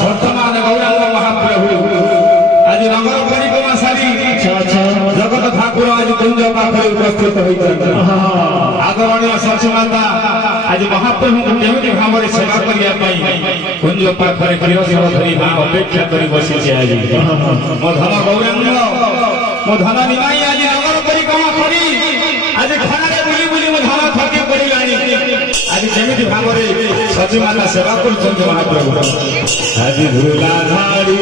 वर्तमान गौरांग महाप्रभु आज नगर परिक्रमा सारी जगत ठाकुर आज कुंज पाखे उपस्थित होती आदरणीय सचमाता आज महाप्रभु केमी भाव में सेवा करने कुंज पाखे क्षीरसर धरी माँ अपेक्षा कर बसी आज मो धन गौरांग मो धन निमाई आज नगर परिक्रमा करी आज खरारे बुली बुली मो धन थके पड़ानी आज केमी भाव में सचीमाता सेवा कर महाप्रभु आज झूला धाड़ी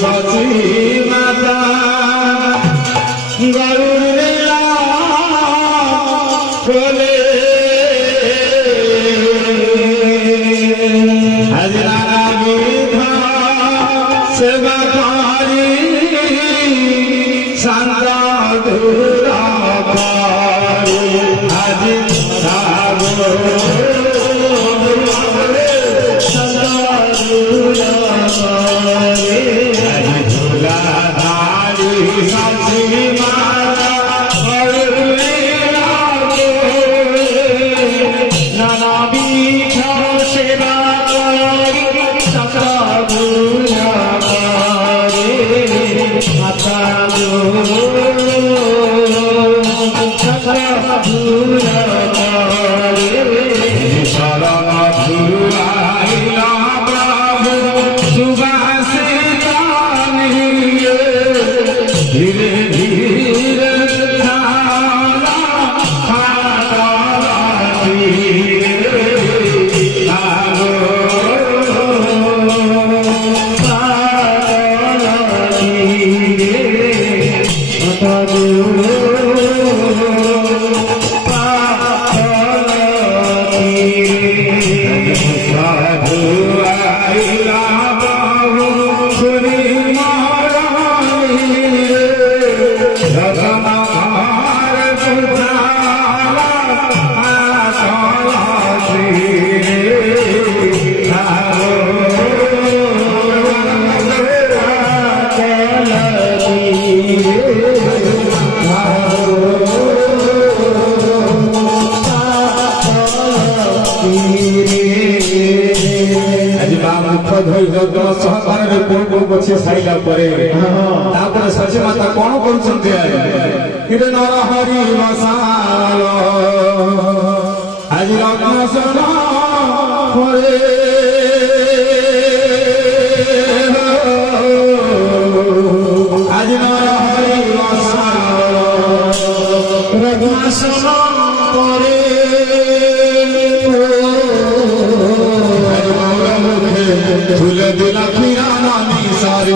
सचीमाता गरुड़ बोले आज नाना विधा सेवा कारी शांता दूरा कारी आज साइला सचीमाता कौन कर नरहरी मसाल आज रत्न आज नरहरी मसाल रत्न फूल दिला फिरा नानी सारी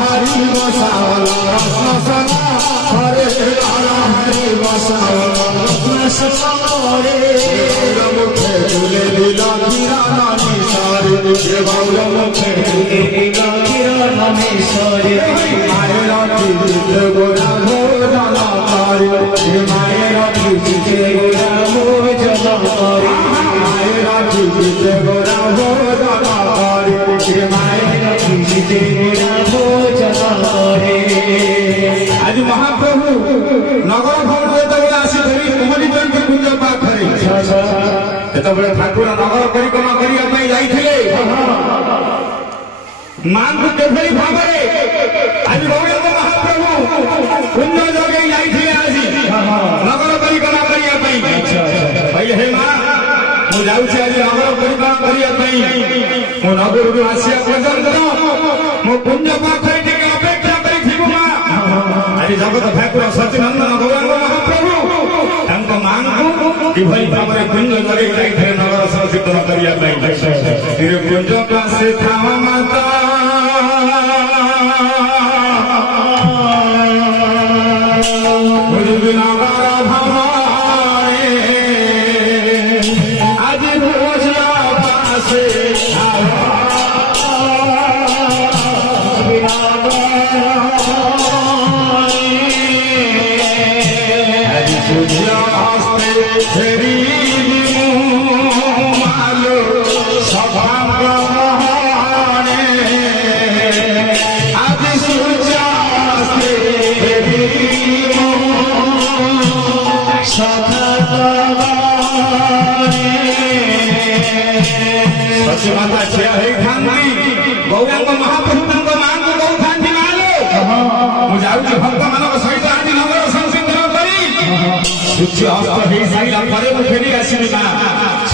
हरी मसाला हरे हरी मसाला मुखे फूले दिला फिरा नानी सारी मुखे दिला फिरा नानी सारी माये राखी जिते गोरा भोजन तारी माये राखी जिते गोरा भोजन तारी माये राखी जिते गोरा भोजन तारी माये राखी जिते गोरा भोजन तारी आज महाप्रभु नगर भवन आसी धरी कुमरी चंडी कुंज पाखरे जेतबेले ठाकुर नगर परिक्रमा करने जाइथिले मां को केभली भाबरे आज गौरांग महाप्रभु कुंज जगे जाइथिले आसी नगर परिक्रमा करने पहिले हे मां मु जाउछि आज नगर परिक्रमा करने मो नगर आसिया पर्यंत मो कुंज पाखरे टिके अपेक्षा करिथिबो मां आज जगत ठाकुर सचिनंदन गौरांग महाप्रभु तांको मां को किभली भाबरे कुंज जगे जाइथिले नगर संस्कृत करने धीरे कुंज पासे थावा माता आज भोजला पासे सची माता छिया है खानी गौरांग महाप्रभु तंग मान को गौ खानी मालो मु जाउची भक्त मानक सहित आदि नगर संसिद्धन करी सूची हस्त हे साइला परे मु फेरी आसीबी मा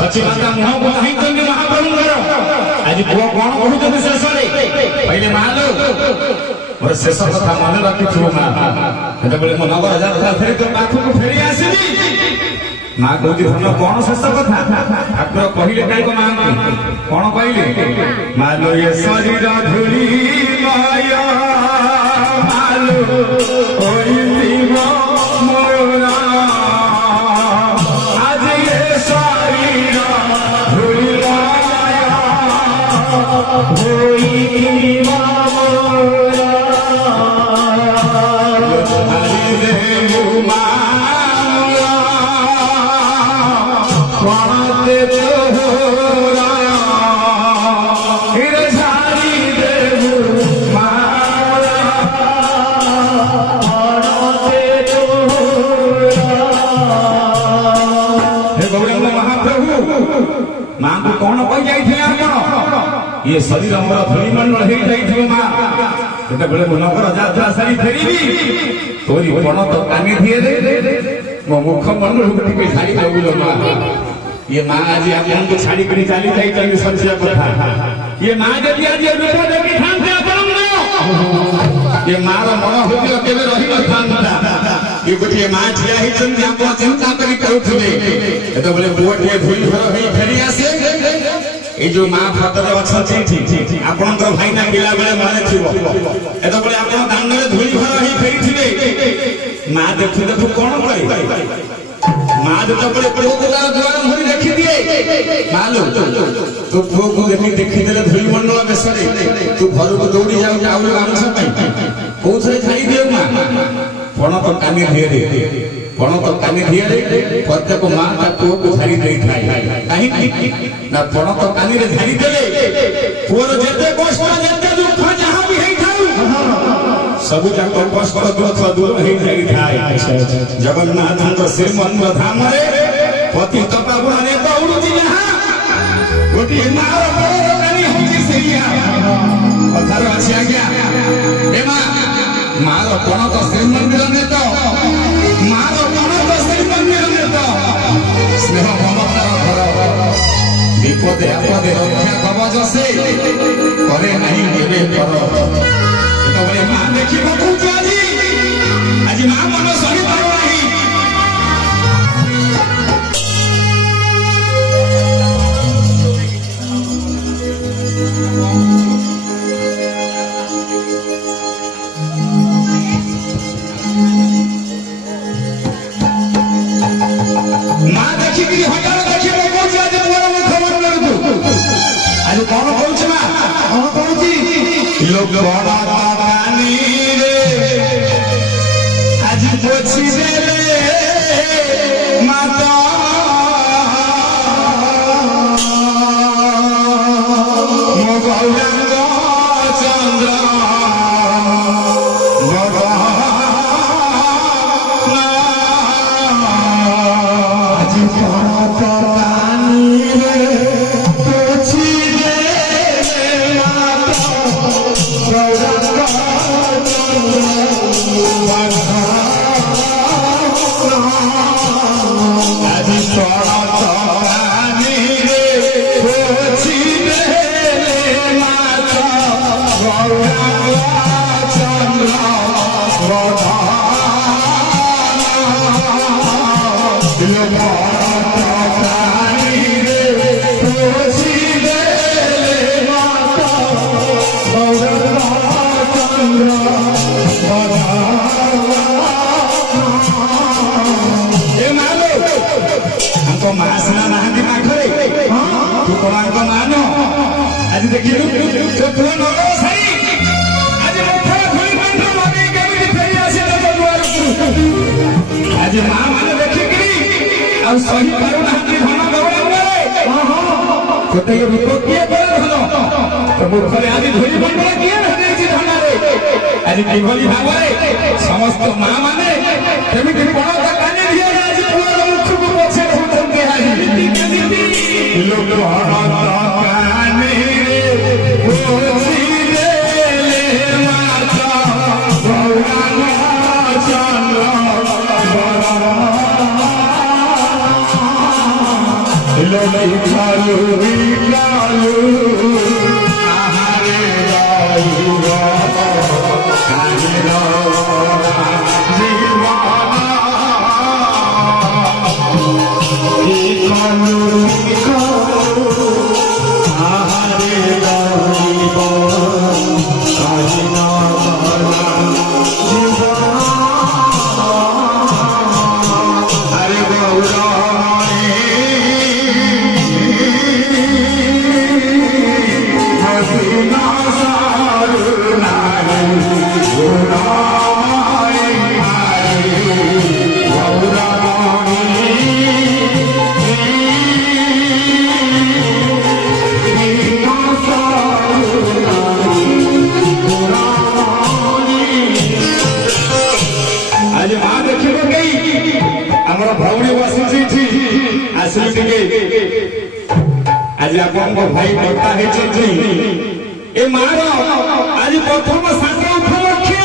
सची माता मुह को नहीं तंग महाप्रभु कर आज को कोन कहू शेष रे पहले मालो मोर शेष कथा मन रखिथु मा एते बेले मो नगर जात्रा फेरी तो पाखु को फेरी आसीबी माँ कहती धन कौन शेष कथा ठाकुर कहले कहीं माँ कौन कहले मालो ये शरीर धूली माया मालो मोरा आज ये शरीर धूली माया माँ को कौन कही जाइए आप ये शरीर हमर धूलिमंडल हो जाइए माँ तो बेले नगर यात्रा सारी फेरी तोरी बण तो कानी दिए मो मुखमंडल टी छाड़ी दबुल माँ ये माँ आज आपको छाड़ी कर चली जाइए सचिया कथा ये माँ जब आज रूप देखी था ये मार मन होती केवे रही नथा ये गोटे माँ ठिया ही आप चिंता करी करुले तो बोले पुओटे धूल घर हो फेरी आसे ये जो माँ फटरे अच्छी आपंकर भाईना पिला बेले मन थी तो बोले आप दांड में धूल घर हो फेरी थे माँ देखु देखु कौन करे माँ जो बड़े पुओ को द्वार धरी देखी दिए मालो तो पुओ को देखीदे धूलिमंडल बेसरे तू घर को दौड़ी जाऊ चाउल गामछा कौ थे छाई दियो माँ पण तो कानी दिए पण तो कानी दिए प्रत्येक माँ ता पुओ को छाड़ी दे कहीं ना पण तो कानी रे छाड़ी देले पुओर जेते कष्ट जेते दुख जहां भी हेई थाउ सब जाक कष्ट दुख दूर हेई जाई थाए जगन्नाथ श्रीमंद धाम रे पतित पावन ने दौड़ुची जहां गोटी मार कानी होची सेया कथार अछि आज्ञा ए मां मार पण तो श्रीमंदिर ने तो मार पण तो श्रीमंदिर ने तो स्नेह ममतार घर विपदे आपदे रक्षा कवच से करे नहीं केबे कर तो बोले मां देखिबा कुछ आज मां मन सही पारो नहीं कौन कहूँ कौन कहूँ लोग बड़ा कानी रे आज पोछी देले माता मो गौरांग चंद्र आज बड़ा कानी रे आज देखिए आज माँ मैंने देखिकी सही पारुना धन गोटे रूप किए धन तो मुखरे आज धूली मंडल किए धन आज किभली भाव समस्त माँ मैंने केमिति पण कानी दिए आज पुअर मुख को पछे धुंधुंगे लोग कानी आज आप भाई बता है ए मार आज प्रथम शास्त्र उपलक्षे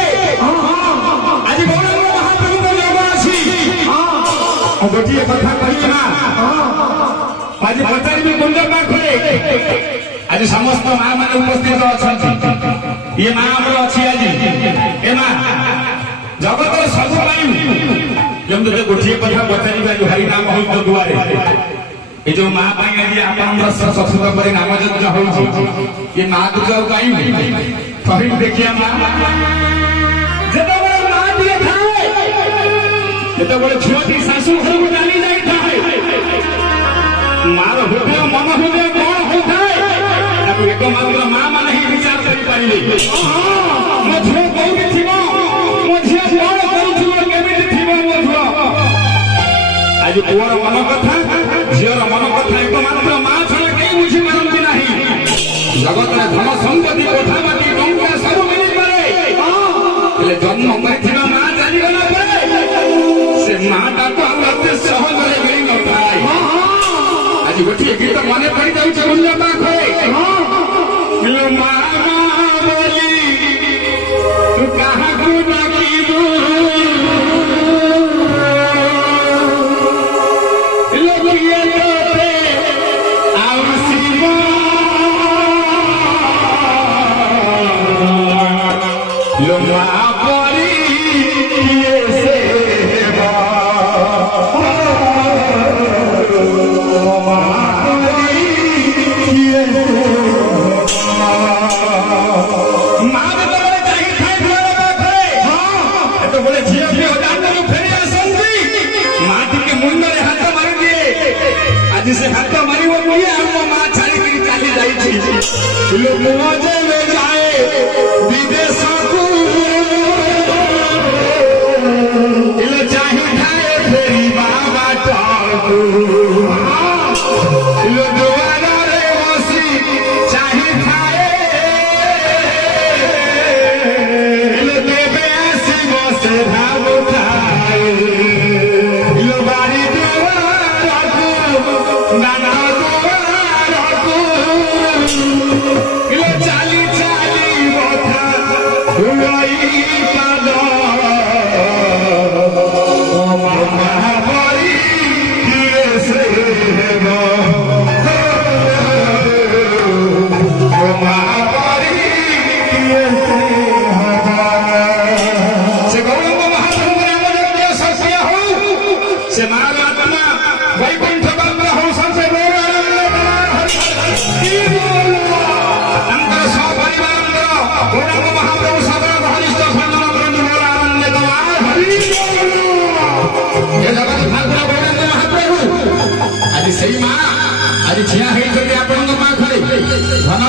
आज गौरव महाप्रभु योग अच्छी गोटे कथा कही ना आज पचारि गुंज पाखे आज समस्त माँ मैंने उपस्थित अच्छा ये माँ आम अच्छी आज ए माँ जगत सब जमी गोटे कथा पचार हरि नाम हो दुआरे ये जो माँ आज आप सशक्त कर नाम यज्ञ हो ये माँ को जो कहीं कहीं देखिए माँ जो माँ दिए थाए जो झील शाशु घर को जानी जाए मार हृदय मन हृदय कौन होता है एकमात्र माँ मान ही विचार करें मो झील कौन थी मो झील कौन करुम मो झील आज पुअर मन कथा झीर मन कथा एकमात्र माँ छड़ा कहीं बुझी पारती ना जगत में धन संपत्ति कथाबादी टंका सब मिल पारे जन्म कर माँ चलीगला से माँ को आते सहज मिल न पाए आज गोटे गीत मन पड़ जाऊे गुंज पाखे माँ बोली तू कहा डाकिबू से हाथ मारी माँ छाड़ी चली जाए विदेश को चाहे फेरी बाबा दुआरे बसी चाहे खाए देवे आसी बसे भाव खाए बारी नाना चाली चाली बथा महाबली से गौरव महाप्रभु नाम यज्ञ सस्य हो से महात्मा वैकुंठ हो सबसे गौरव महाप्रभु सदा घनिष्ठ जगत ठाकुर गौरव महाप्रभु आज से माँ आज ठिया होती आपण पाखे धन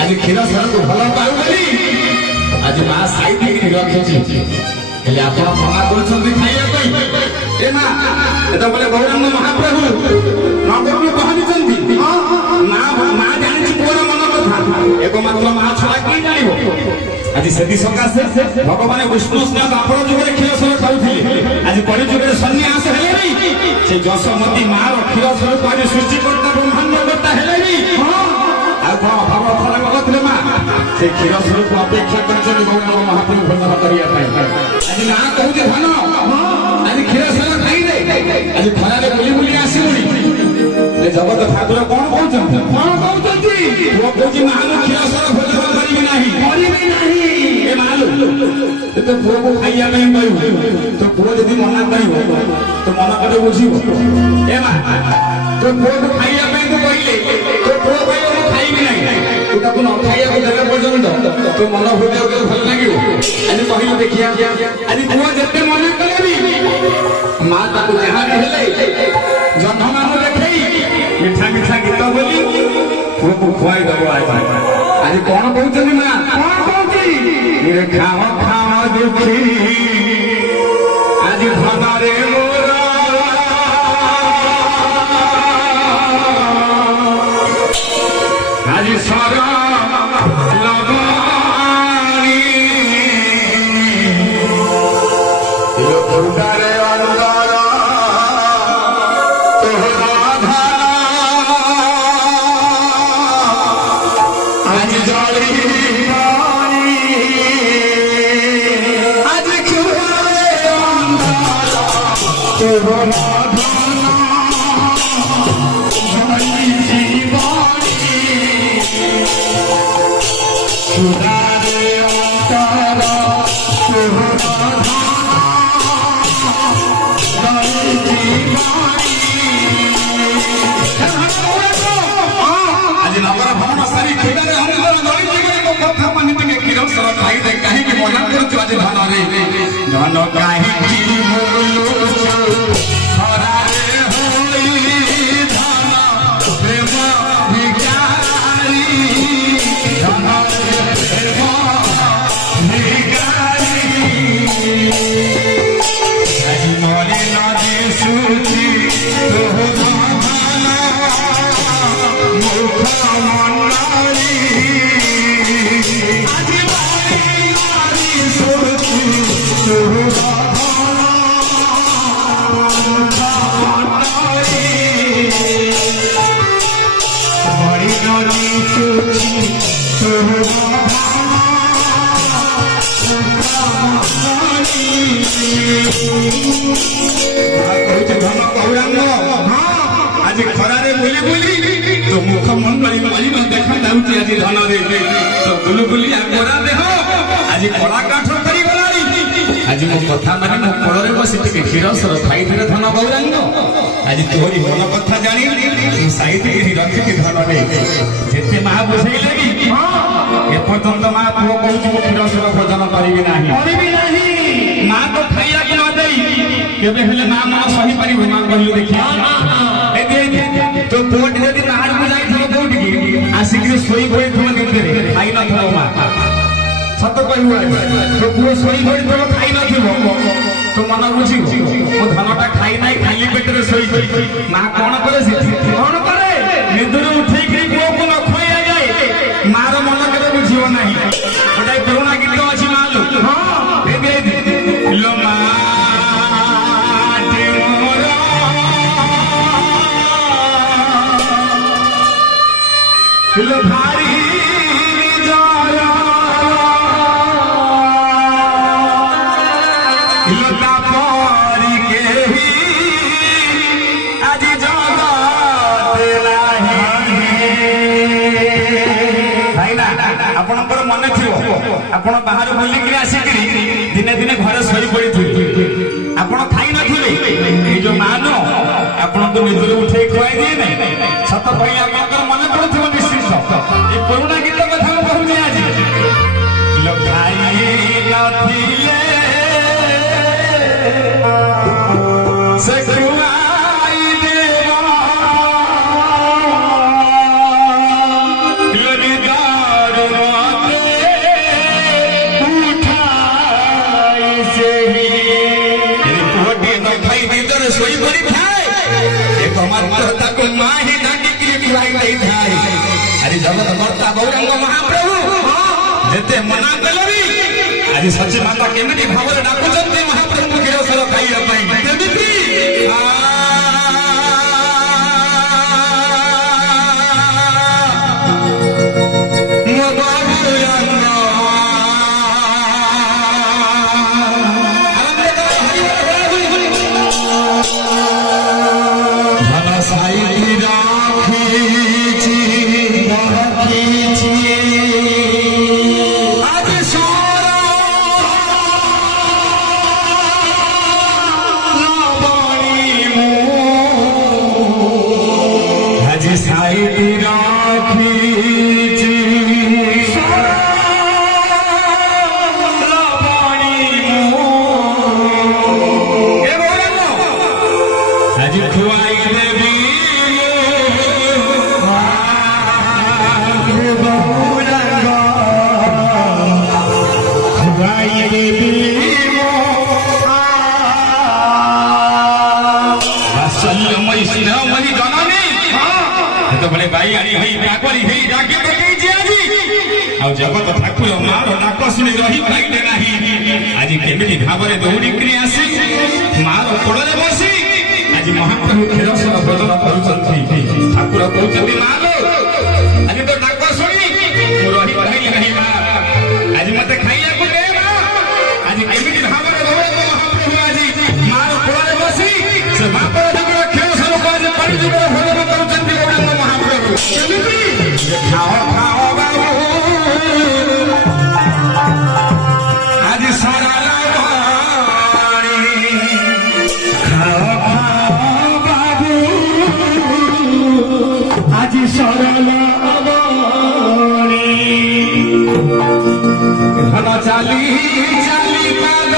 आज क्षीर सार को भल पाऊ बोली आज माँ साइड रखी आप मना कर गौरंग महाप्रभु नगर कहते माँ जानी पुअर मन कथा एकमात्र माँ छड़ा किए जान आज से सकाशे भगवान विष्णु स्नेह आपण जुगे क्षीर सर खाऊे आज कली जुगे सन्यास है से जशमती माँ क्षीर स्वरूप आज सृष्टिकर्ता ब्रह्मांडकर्ता है अभाव फल करते माँ से क्षीर स्वरूप अपेक्षा कर गौरव महाप्रभु भोजन करने आज ना कहूँ धन आज क्षीर सार खाई आज खरारे बुली बुली आसलुणी जगत ठाकुर कौन कहते वो कौन महान क्षीरसर भोजन करी तो पुओ को खाइया तो पुओ यदि मना कर तो मन कर बुझ तो पुओ को खाइया तो कहले तो पुओ कह खाइबी ना तू न खाइया देला पर्यंत तो मन हृदय भल लगे आज कहले देखिया आज पुओ जते मना करे माँ ताको जहाँ हेले जन्म मान देखे मीठा मीठा गीत बोली पुओ को खुआई दब आज कौन कहते माँ कौन कहती खाओ खाओ दुखी आज धनारे मोरा आज सारा लगानी खुदारे अंधारा तोहरा धारा आज जाली धन कहीं आज खरारे बुली बुली तो मुख मंडली देखा जाऊँगी आज धन तो बुलु बुली गोरा देह आज कला काठ करी गलानी आज मो कथा माने मो कोଳରେ बसी टिके क्षीरसर खाइथिले धन गौरांग आज तोरी मन कथा जानी साहित्य रखिथि धन रे जेते मा बुझैले भी ए पर्यंत मा पुओ कहूँ क्षीरसर भोजन करिबी नाही माँ तो खाइया कि न देई केबे हेले माँ मन सही पारिबो माँ कहलु देखिया तो पोट यदि बाहर को जाई थो कोठ की आसिक सोई पड़ी थो दिन रे खाई न थो माँ सत कहू तो पुओ सोई पड़ी थो खाई न थो तो मन बुझी मो धनटा खाई नाही खाली पेट रे सोई माँ कोन करे से कोन करे निदुर उठै कि पुओ को न खोया जाए मार मन करे बुझियो नाही ओटा पुराना गीत अछि मालू हां दे लो माँ भारी जाया पारी के ही आज जागा आपणकर मन थी आपण बाहर बुलिक आसिकी दिने दिने घरे शोई पड़ी आपण खाई नथिले जो मान आपण तो निजर उठे खुआई दिए ना सत कहले आपणकर मन पड़ुथिबो निश्चित ए कोरोना गीत कथा कहूनी आज लो खाई नथिले से खुआई देवा लनिदार माते उठाई से ही पोटी न खाई निजर सोई पड़ी खाए एक हमार ताको मां ही डांडी की खुआई नहीं खाए अरे जगत कर्ता गौरांग महाप्रभु जेते मना कलरी आज सच्ची माता केमिति भावरे डाकुचंती महाप्रभु क्षीरसर खाइया पई केमिति मो बाबुरंग धन साई राम সাইতি রাখিছি আজ খুয়াই দেবী খুয়াই দেবী বাসল্যময়ী স্নেহময়ী জননী যেতବେଳେ ବାଇ ଆଣି ହେଇ ପାଗଳି ହେଇ ଡାକି ପକେଇଛି ଆଜି ଆଉ ଜଗତ ଠାକୁର ମାର ଡାକ ଶୁଣି ରହିପାରିଲେ ନାହିଁ ଆଜି କେମିତି ଭାବରେ ଦୌଡ଼ିକିରି ଆସି ମାର କୋଳରେ ବସି ଆଜି ମହାପ୍ରଭୁ କ୍ଷୀରସର ଭୋଜନ କରୁଛନ୍ତି ଠାକୁର କହୁଛନ୍ତି ମାଲୋ ଆଜି ତ ଡାକ ଶୁଣି ମୁଁ ରହିପାରିଲି ନାହିଁ ମା ଆଜି ମତେ ଖାଇବାକୁ ଦେ ମା ଆଜି କେମିତି ଭାବରେ ଦୌଡ଼ିବ ମହାପ୍ରଭୁ ଆଜି ମାର କୋଳରେ ବସି ସେ ବାପର ଯୁଗର କ୍ଷୀରସରକୁ ଆଜି ପାଣି ଯୁଗର ଭୋଜନ କରୁଛନ୍ତି ମହାପ୍ରଭୁ କେମିତି ଖାଅ ଖାଅ ବାବୁ ଆଜି ସାରା আজি সরল ধন চালি চালি পাদ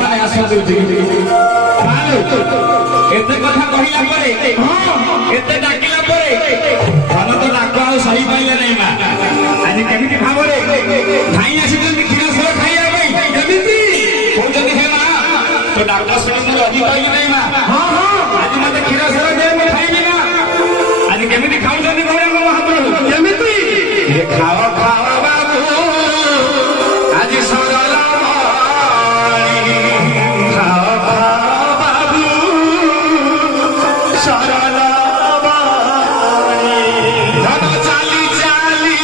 মানে আসন্তু এতে কথা কহিলা পরে এতে ডাকিলা পরে ধন তো ডাক আর সহি পাইলে নাই মা আজ কেমিতি ভাবরে ধাই আসিଛନ୍ତି କ୍ଷୀରସର ଖାଇବା ପାଇଁ କେମିତି କହୁଛନ୍ତି ହେ ମା ତ ଡାକ ଶୁଣି ମୁଁ ରହିପାରିଲି ନାହିଁ ମା ଆଜି ମତେ କ୍ଷୀରସର ଦେ ମୁଁ ଖାଇବି ନା ଆଜି କେମିତି ଖାଉଛନ୍ତି ଗୌରାଙ୍ଗ ମହାପ୍ରଭୁ କେମିତି ଖାଅ ଖାଅ ବାବୁ ଆଜି ସରଳ ଖାଅ ଖାଅ ବାବୁ ସରଳ ଧନ ଚାଲି ଚାଲି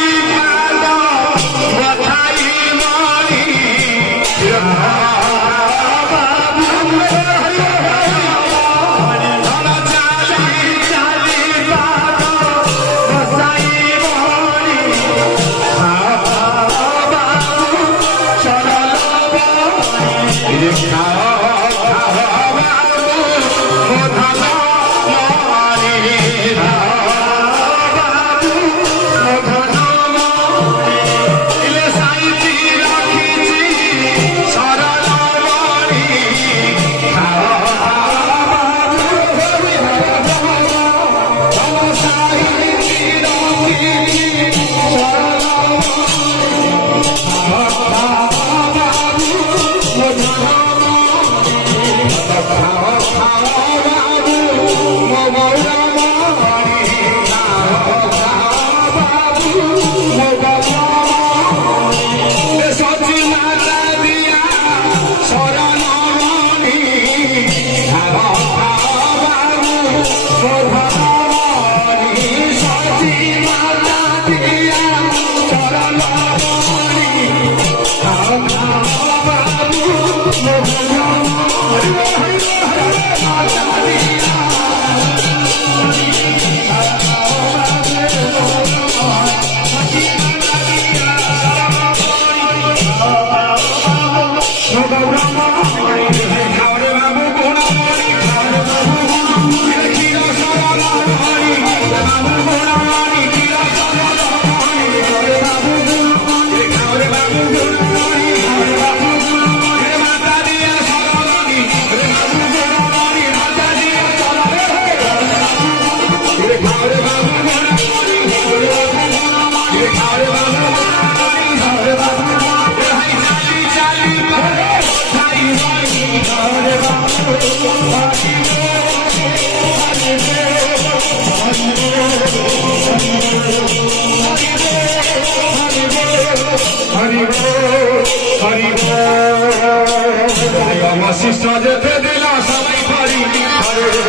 शिष्ट जेते दिला सबाई पारी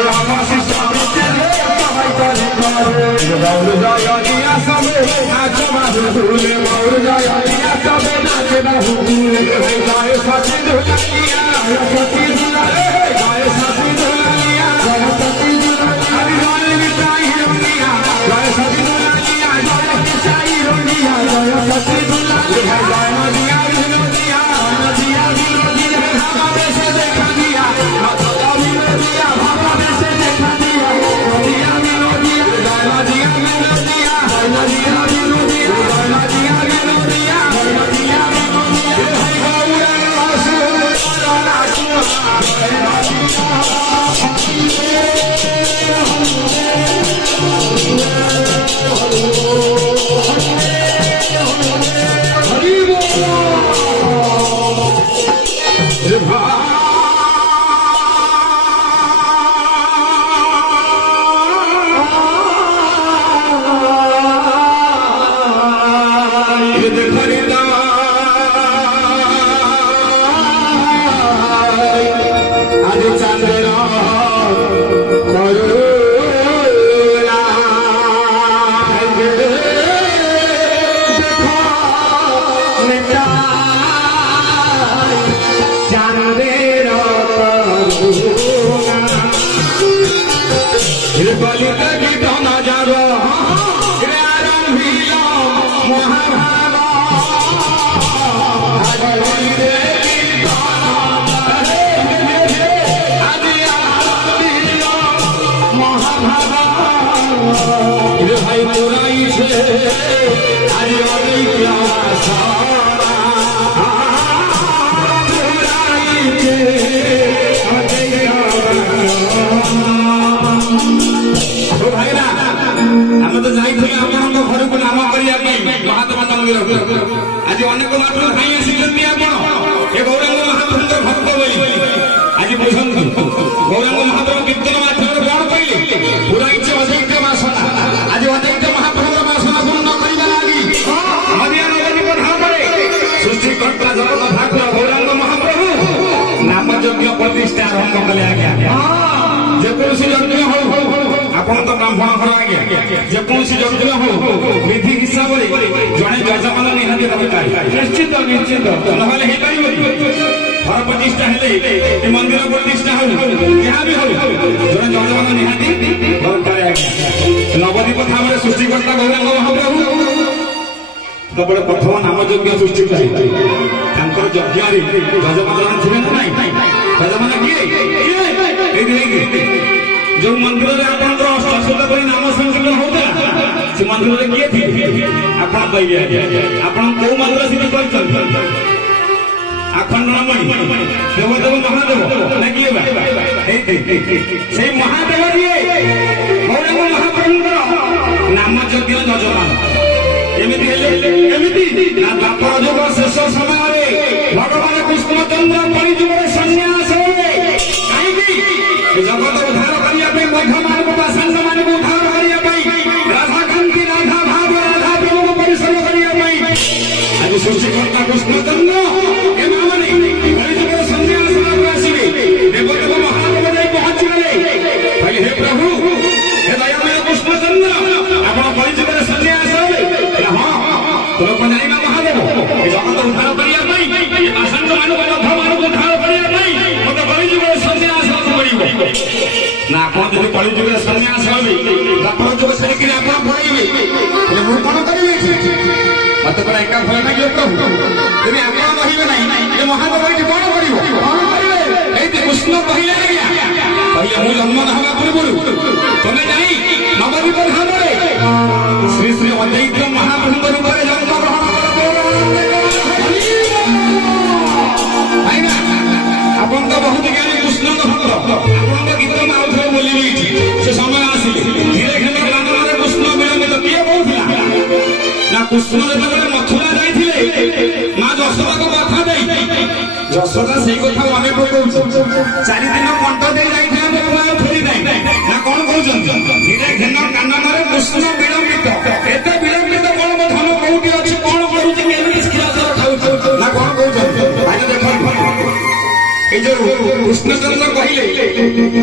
रामा शिष्ट सबाई पारी गौर जया दिया सबे नाच बाहु भूले गौर जया दिया सबे नाच बाहु भूले गाय सती दुलालिया सती दुलाले गाय सती दुलालिया सती दुलालिया हरि गाय मिटाई रोनिया गाय सती दुलालिया गाय मिटाई रोनिया गाय सती दुलालिया गाय दिया आज अनेक बाटर खाई आसिଛନ୍ତି ଆପଣ ଏ ଗୌରାଙ୍ଗ ମହାପ୍ରଭୁଙ୍କ ଭକ୍ତ ବୋଲି ଆଜି ବୁଝନ୍ତୁ ଗୌରାଙ୍ଗ ମହାପ୍ରଭୁ କୀର୍ତ୍ତନ ମାଧ୍ୟମରେ କଣ କହିଲେ ପୁରାଇଛି ଅଦୈତ ବାସନା ଆଜି ଅଦୈତ ମହାପ୍ରଭୁଙ୍କ ବାସନା ପୂର୍ଣ୍ଣ କରିବା ଲାଗି ହରିଆ ନବଦୀପ ଧାମରେ ସୃଷ୍ଟିକର୍ତ୍ତା ଜଗତ ଠାକୁର ଗୌରାଙ୍ଗ ମହାପ୍ରଭୁ ନାମ ଯଜ୍ଞ ପ୍ରତିଷ୍ଠା ଆରମ୍ଭ କଲେ ଆଜ୍ଞା ଯେକୌଣସି ଯଜ୍ଞ ହଉ ଆପଣ ତ ବ୍ରାହ୍ମଣ ଘର ଆଜ୍ଞା ଯେକୌଣସି ଯଜ୍ଞ ହଉ ବିଧି ହିସାବରେ ଜଣେ ଯଜମାନ ନିହାତି ଦରକାର ନିଶ୍ଚିତ ନିଶ୍ଚିତ ନହେଲେ ହେଇପାରିବ ଘର ପ୍ରତିଷ୍ଠା ହେଲେ ଏ ମନ୍ଦିର ପ୍ରତିଷ୍ଠା ହଉ ଯାହା ବି ହଉ ଜଣେ ଯଜମାନ ନିହାତି ଦରକାର ଆଜ୍ଞା ନବଦୀପ ଧାମରେ ସୃଷ୍ଟିକର୍ତ୍ତା ଗୌରାଙ୍ଗ ମହାପ୍ରଭୁ ସବୁବେଳେ ପ୍ରଥମ ନାମ ଯଜ୍ଞ ସୃଷ୍ଟି କଲେ ତାଙ୍କର ଯଜ୍ଞରେ ଯଜମାନ ଥିବେ ନା ନାଇଁ ଯଜମାନ କିଏ ଯୋଉ ମନ୍ଦିରରେ ଆପଣଙ୍କର ଅଷ୍ଟଶତ କରି ନାମ ସଂକୀର୍ତ୍ତନ ହଉଥିଲା ସେ ମନ୍ଦିରରେ କିଏ ଥିଲେ ଆପଣ କହିବେ ଆପଣ କୋଉ ମନ୍ଦିର ସିଦ୍ଧି କରିଛନ୍ତି ଆଖଣ୍ଡଳମଣି ଦେବଦେବ ମହାଦେବ ନା କିଏ ସେଇ ମହାଦେବ ଯିଏ ଗୌରାଙ୍ଗ ମହାପ୍ରଭୁଙ୍କର ନାମ ଯଜ୍ଞ ଯଜମାନ ଏମିତି ହେଲେ ଏମିତି ନା ଦ୍ୱାପର ଯୁଗ ଶେଷ ସମୟରେ ଭଗବାନ କୃଷ୍ଣଚନ୍ଦ୍ର କଳିଯୁଗରେ ସନ୍ନ୍ୟାସ ହେଲେ କାହିଁକି ଜଗତ ଉଦ୍ଧାର କରିବା ପାଇଁ ମଧ୍ୟମାନଙ୍କୁ ବା ସାଙ୍ଗମାନଙ୍କୁ ଉଦ୍ଧାର କରିବା ପାଇଁ ରାଧାକାନ୍ତି ରାଧା ଭାବ ରାଧା ପ୍ରେମକୁ ପରିଶ୍ରମ କରିବା ପାଇଁ ଆଜି ସୃଷ୍ଟିକର୍ତ୍ତା କୃଷ୍ଣଚନ୍ଦ୍ର ଏମାନେ କଳିଯୁଗରେ ସନ୍ନ୍ୟାସ ହେବାକୁ ଆସିବେ ଦେବଦେବ ମହାଦେବ ଯାଇ ପହଞ୍ଚିଗଲେ କହିଲେ ହେ ପ୍ରଭୁ ହେ ଦୟାମୟ କୃଷ୍ଣଚନ୍ଦ୍ର ଆପଣ କଳିଯୁଗରେ ସନ୍ନ୍ୟାସ ହେଲେ ହଁ ଲୋକ ଜାଣିବା ମହାଦେବ ଜଗତ ଉଦ୍ଧାର କରିବା ପାଇଁ ସାଙ୍ଗମାନଙ୍କୁ ମଧ୍ୟମାନଙ୍କୁ ଉଦ୍ଧାର କରିବା ପାଇଁ ମତେ କଳିଯୁଗରେ ସନ୍ନ୍ୟାସ ନା ଆପଣ ଯଦି କଳିଯୁଗରେ ସନ୍ନ୍ୟାସ ହେବେ ଦ୍ୱାପର ଯୁଗ ଛାଡ଼ିକିରି ଆପଣ ପଳେଇବେ ମୁଁ କଣ କରିବି ମତେ ପୁରା ଏକା ଭୟ ଲାଗିବ ପ୍ରଭୁ ଯଦି ଆପଣ ରହିବେ ନାହିଁ ମହାଦେବ ଏଠି କଣ କରିବ ଏଇଠି କୃଷ୍ଣ କହିଲେ ଆଜ୍ଞା କହିଲେ ମୁଁ ଜନ୍ମ ହେବା ପୂର୍ବରୁ ତମେ ଯାଇ ନବଦୀପ ଧାମରେ ଶ୍ରୀ ଶ୍ରୀ ଅଦ୍ୱୈତ ମହାପ୍ରଭୁଙ୍କ ରୂପରେ ଜନ୍ମଗ୍ରହଣ ଆପଣ ତ ବହୁତ ଜ୍ଞାନୀ କୃଷ୍ଣଙ୍କ ଭକ୍ତ ଆପଣଙ୍କ ଗୀତ ମୁଁ ଆଉ ଥରେ ବୋଲିବି ସେ ସମୟ ଆସିଲେ ଧୀରେ ଧୀରେ ଗାନରେ କୃଷ୍ଣ ବିଳମ୍ବିତ କିଏ କହୁଥିଲା ନା କୃଷ୍ଣ ଯେତେବେଳେ ମଥୁରା ଯାଇଥିଲେ ମା ଯଶୋଦାକୁ କଥା ଦେଇ ଯଶୋଦା ସେଇ କଥା ମନେ ପକାଉଛି 4 ଦିନ କଣ୍ଟ ଦେଇ ଯାଇଥିଲା ମୋ ପୁଅ ଆଉ ଫେରି ନାହିଁ ନା କଣ କହୁଛନ୍ତି ଧୀରେ ଘେନ କାନନରେ କୃଷ୍ଣ ବିଳମ୍ବିତ ଏତେ ବିଳମ୍ବିତ କଣ ମୋ ଧନ କୋଉଠି ଅଛି କଣ କରୁଛି କେମିତି କ୍ଷୀର ଖାଉଛି ନା କଣ କହୁଛନ୍ତି ଆଜି ଦେଖନ୍ତୁ এই যে কৃষ্ণচন্দ্র কহিলে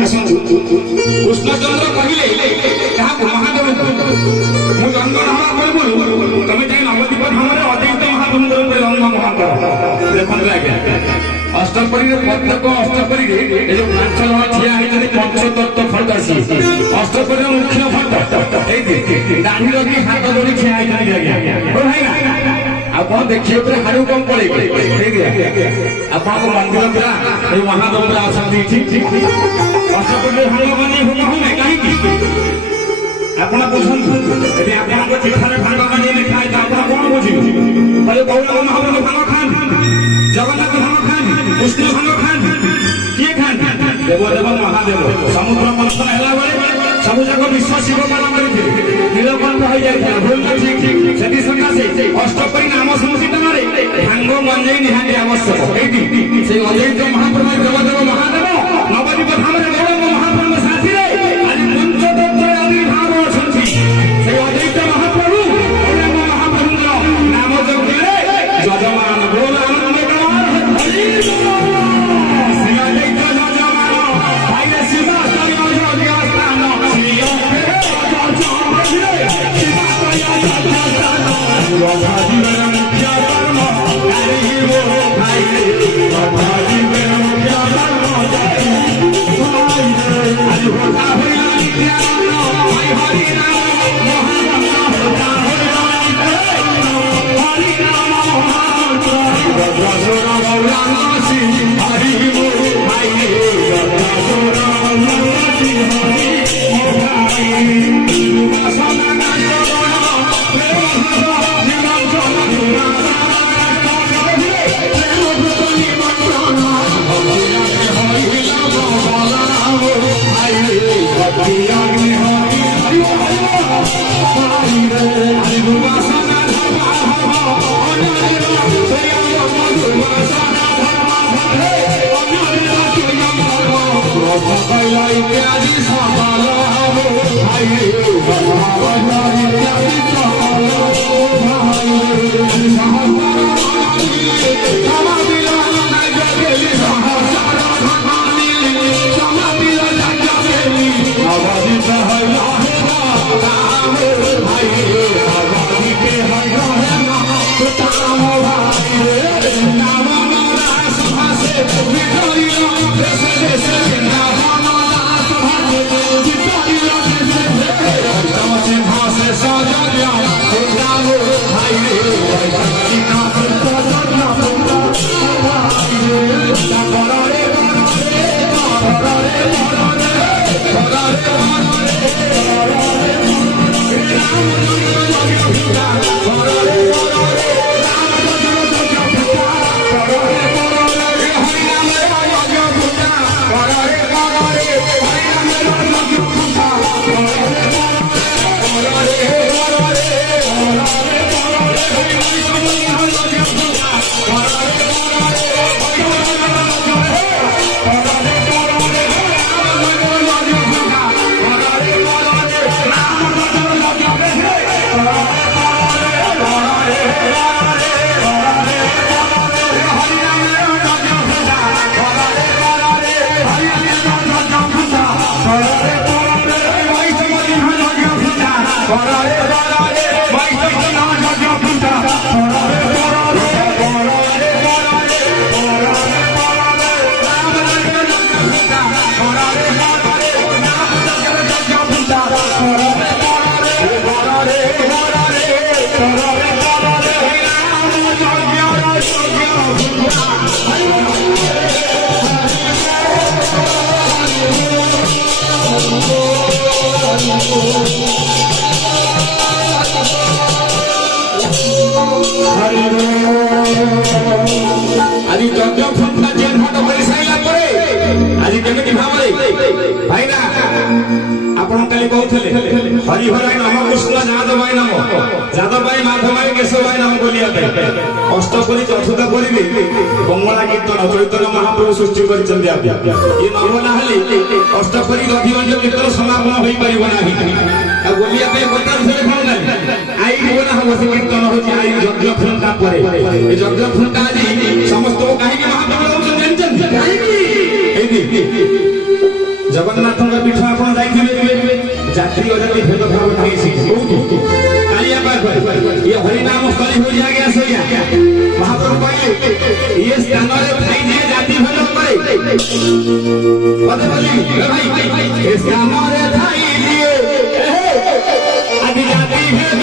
আসন্তু কৃষ্ণচন্দ্র কহিলে কাহাକୁ ମହାଦେବ ମୁଁ ଜନ୍ମ ହେବା ପୂର୍ବରୁ ତମେ ଯାଇ ନବଦୀପ ଧାମରେ ଅଦ୍ୱୈତ ମହାପ୍ରଭୁଙ୍କର ଜନ୍ମ ଗ୍ରହଣ କର ଦେଖନ୍ତୁ ଆଜ୍ଞା ଅଷ୍ଟପରୀରେ ପ୍ରତ୍ୟେକ ଅଷ୍ଟପରୀରେ ଏ ଯୋଉ 5 ଜଣ ଠିଆ ହେଇଛନ୍ତି ପଞ୍ଚତତ୍ତ୍ୱ ଫଟାସି ଅଷ୍ଟପରୀର ମୁଖ୍ୟ ଫଟ ଏଇଠି ଦାଢି ରଖି ହାତ ଯୋଡ଼ି ଠିଆ ହେଇଛନ୍ତି ଆଜ୍ଞା ଭାଇ ଆପଣ ଦେଖିବେ ପୁରା ହାରୁ କମ ପଳେଇବେ ଆପଣଙ୍କ ମନ୍ଦିର ପୁରା ଏଇ ମହାଦେବ ପୁରା ଅଛନ୍ତି ଅଷ୍ଟପରୀରେ ଭାଙ୍ଗମାନେ ହୋମ ହୁଏ କାହିଁକି ଆପଣ ବୁଝନ୍ତୁ ଯଦି ଆପଣଙ୍କ ଚିଠାରେ ଭାଙ୍ଗମାନେ ଲେଖା ହେଇଛି ଆପଣ କଣ ବୁଝିବେ କହିଲେ ଗୌରାଙ୍ଗ ମହାପ୍ରଭୁ ଭାଙ୍ଗ ଖାଆନ୍ତି ଜଗନ୍ନାଥ ଭାଙ୍ଗ ଖାଆନ୍ତି କୃଷ୍ଣ ଭାଙ୍ଗ ଖାଆନ୍ତି କିଏ ଖାଆନ୍ତି ଦେବଦେବ ମହାଦେବ ସମୁଦ୍ର ମନ୍ଥନ ହେଲା ବେଳେ ସବୁ ଯାକ ବିଶ୍ୱ ଶିବ ପାଳନ କରିଥିଲେ ନୀଳକଣ୍ଠ ହୋଇଯାଇଥିଲା ଭୁଲ ଠିକ ସେଥି ସକାଶେ ଅଷ୍ଟପରୀ ନାମ ସଂକୀର୍ତ୍ତନରେ ଭାଙ୍ଗ ମଞ୍ଜେଇ ନିହାତି ଆବଶ୍ୟକ ଏଇଠି ସେଇ ଅଦ୍ୱୈତ ମହାପ୍ରଭୁ ଦେବଦେବ ମହାଦେବ ନବଦୀପ ଧାମରେ ଗୌରାଙ୍ଗ ମହାପ୍ରଭୁଙ୍କ ସାଥିରେ ଆଜି ପଞ୍ଚତତ୍ତ୍ୱରେ ଆବିର୍ଭାବ ଅଛନ୍ତି ସେଇ ଅଦ୍ୱୈତ ମହାପ୍ରଭୁ ଗୌରାଙ୍ଗ ମହାପ୍ରଭୁଙ୍କର ନାମ ଯଜ୍ଞରେ ଯଜମାନ ବୋଲ ଆନନ୍ଦ ଶ୍ରୀ ଅଦ୍ୱୈତ ଯଜମାନ ଭାଇରେ ଶିବାସ୍ତରୀ ସ୍ଥାନ আজি যজ্ঞ ফোনটা জেন হট হয়ে সাইলা পরে আজি কেমিতি ভাবরে ভাইনা আপন কালি কହୁଥିଲେ হরি হরাই নম কৃষ্ণ যাদব ভাই নম যাদব ভাই মাধব ভাই কেশব ভাই নম বলিয়া অষ্টপরি চতুর্থ পরি বঙ্গলা কীর্তন চৈতন্য মহাপ্রভু সৃষ্টি করিছন্তি আপনি এই নম না হলে অষ্টপরি অধিবঞ্জ কীর্তন সমাপন হই পারিব নাই আর বলিয়া পে কথা ধরে ভাবনা আই বনা হব সে কীর্তন হচ্ছে আই যজ্ঞ ফোনটা পরে এই যজ্ঞ ফোনটা আজি সমস্ত কাহিনী মহাপ্রভু জানেন কাহিনী এই जगन्नाथ पीठ आप जाति अजाति भेदभाव नहीं कालिया ये हरिनाम स्थली हो गया सैया महाप्रभु कहले ये स्थान जाति भेद करे स्थान आदि जाति भेद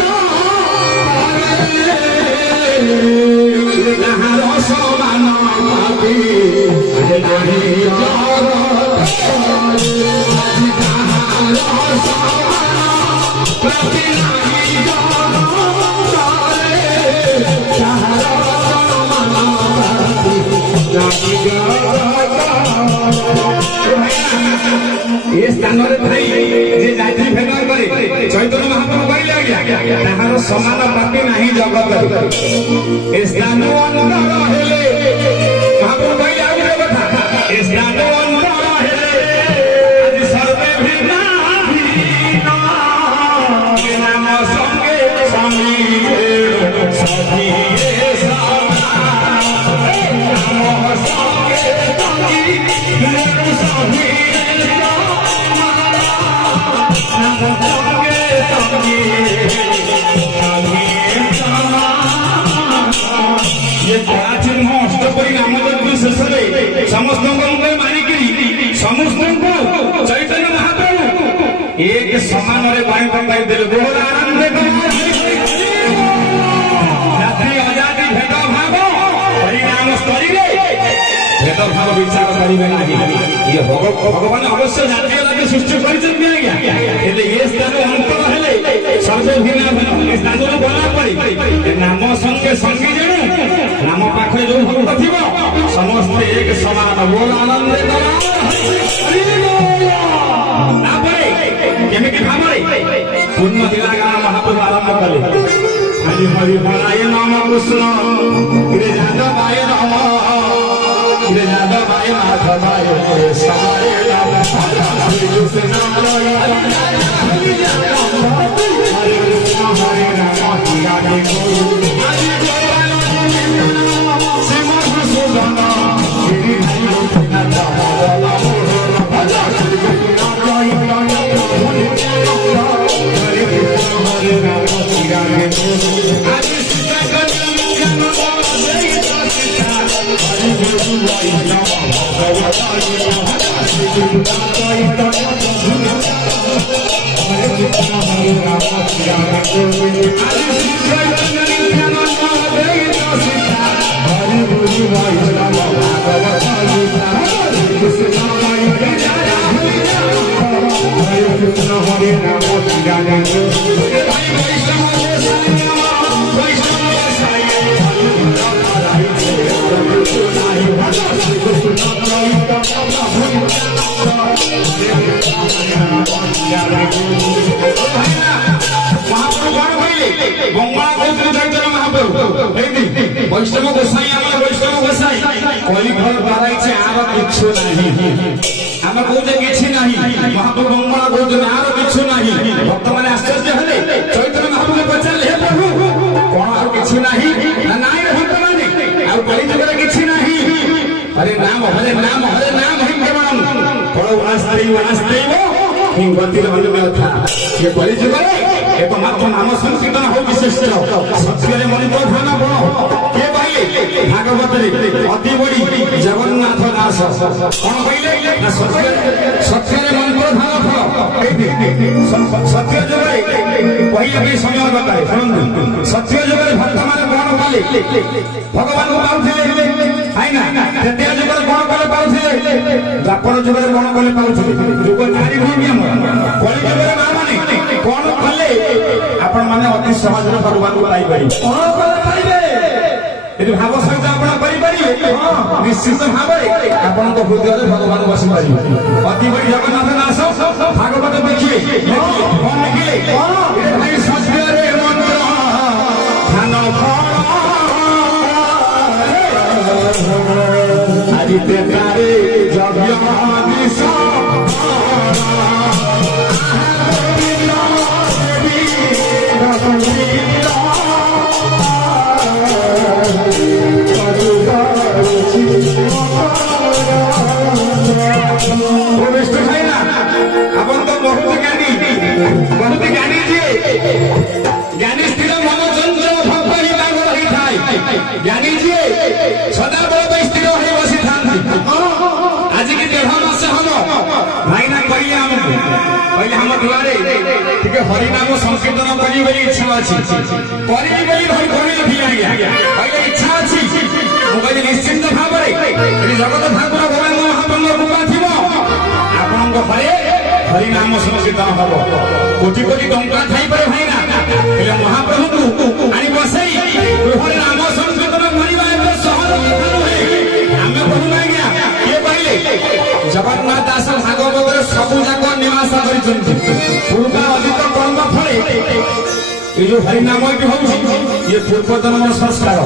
समान ये स्थान जाति भेद करे चैतन्य महाप्रभु कहले ताहार समान प्राप्ति नहीं जगत स्थान महाप्रभु कहले आउ कथा स्थान सर्वे भिन्न नाम संगे स्वामी समस्त मानिकी समस्त चैतन्य महाप्रभु एक समान बाणी पकाई देले बहुत आनंद जाति अजाति भेदभाव हरिनाम स्तरी भेदभाव विचार करेंगे नहीं ये भगवान अवश्य जाति अजाति सृष्टि कर ये स्थान अंतर हेले सर्वे भिन्न भिन्न स्थान बना पड़ी नाम संगे संगी जणु नाम पाखे जो भक्त थी समस्त एक समान बोल आनंद केमिति भावरे पुण्य दिलागान महाप्रभु आरंभ कले हरि हरि हराय नाम कृष्ण गिरे जादवाय नम गिरे जादवाय माधवाय समाय नाम हरि कृष्ण नारायण हरि कृष्ण हरे राम राधे गोविंद Hare वैष्णव गोसाई आम वैष्णव गोसाई कली घर बाराई आर किछु नहीं आम कौचे कि महाप्रभु मंगला कौन आर किछु नहीं भक्त मैंने आश्चर्य हेले चैतन्य महाप्रभु पचारे हे प्रभु कौन आर किछु नहीं नाई भक्त मैंने कली जुगे किछि नहीं हरे नाम हरे नाम हरे नाम हिं केवलम कड़ो वनस्त्रैव गतिर अनुमेथा ये कली जुगे एकमात्र नाम संकीर्तन हो विशिष्ट सत्य मणिपुर ध्यान बड़ ये कहले भागवत अति बड़ी जगन्नाथ दास कौन कहले सत्य मणिपुर ध्यान फल सत्य जुगे कहले समय बताए शुणु सत्य जुगे भक्त मैंने कौन कले भगवान को पाऊे है जुगे कौन कले पाऊे द्वापर जुगे कौन कले पाऊे जुग चारि भूमि कली जुगे माने कौन कले आपण माने अति सहज भगवान को पाई पाई कौन पाइबे यदि भाव सहित आपण पाई पारिबे निश्चित भाव आपण को हृदय रे भगवान बसि पारिबे अति बड़ी जगन्नाथ दास भागवत देखिए कौन लिखिले ये भाई सत्य रे मंत्र ध्यान आदित्य तारे जग दिशा बहुत ज्ञानी ज्ञानी स्थिर मन चंचल भक्त ही रही थाए ज्ञानी जी सदा बड़ स्थिर हो बसी था आज की 1.5 मास हम भाईना कहले हम दुआरे हरिनाम संकीर्तन करी इच्छा अच्छी इच्छा अच्छी मुझे निश्चिंत भाव जगत ठाकुर भगवान महाप्रभु कृपा थी आपण घरे हरिनाम संकीर्तन हम कोटि कोटि टंका थाईपे भाईना महाप्रभु आनी बसई हरिनाम संकीर्तन करवा सहज आम कहूँ आज्ञा ये कहले जगन्नाथ दास भागवत सबू जाक निवास पूर्वा अधिक कर्म फले ये जो हरिनाम ये पूर्व जन्म संस्कार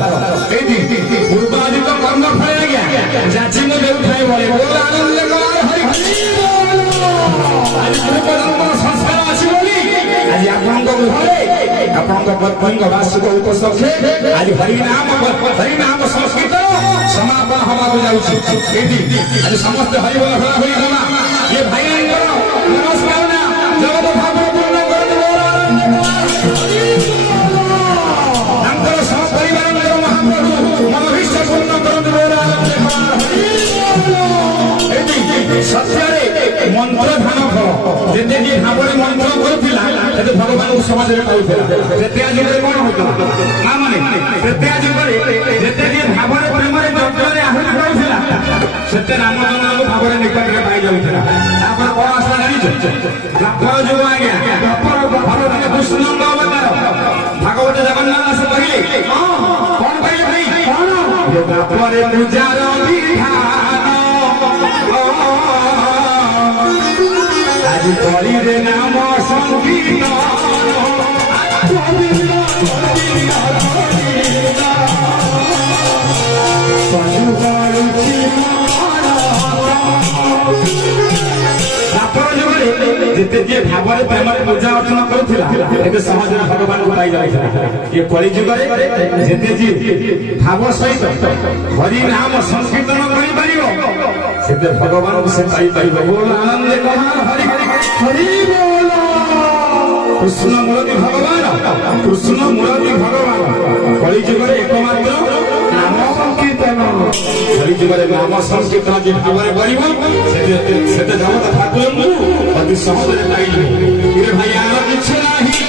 पूर्व अधिक कर्म फले आज्ञा जाची मुझे उठाई बोले आनंद आज पूर्व जन्म संस्कार अच्छी बोली आज आपन पत्नी वार्षिक उपसखे आज हरिनाम संस्कृत समापन हवा जाऊँगी आज समस्त हरिबोल हला होगा ये भाई नमस्कार ना जगत भाव पूर्ण सपरिवार महाप्रभु मनोभिष्ट पूर्ण सत्य मंत्र ध्यान फल जिते जी भाव मंत्र कर भगवान को समाज में पाऊला जुगे कौन होता माँ मैंने जुगे जिते जी भाव प्रेम जत्न आहरी पाऊला से रामचंद्र को भाव निकट में पाई जाऊला कौन आसला जानी द्वापर जुग आज्ञा द्वापर कृष्ण अवतार भागवत जगन्नाथ दास कहले कौन कहले भाई कौन द्वापर पूजार आज कली रे नाम संकीर्तन जिते जी भाव प्रेम पूजा अर्चना करुला समाज में भगवान को पाई जाता ये कली जुगे जिते जी भाव सहित हरिनाम संकीर्तन कर भगवान को से पाई बोल आनंद हरि हरि बोल कृष्ण मूर्ति भगवान कली जुगे एकमात्र नाम संकीर्तन कली जुगे नाम संकीर्तन जी भाव से जगत ठाकुर अति सहज पाइले भाई आर किछु नहीं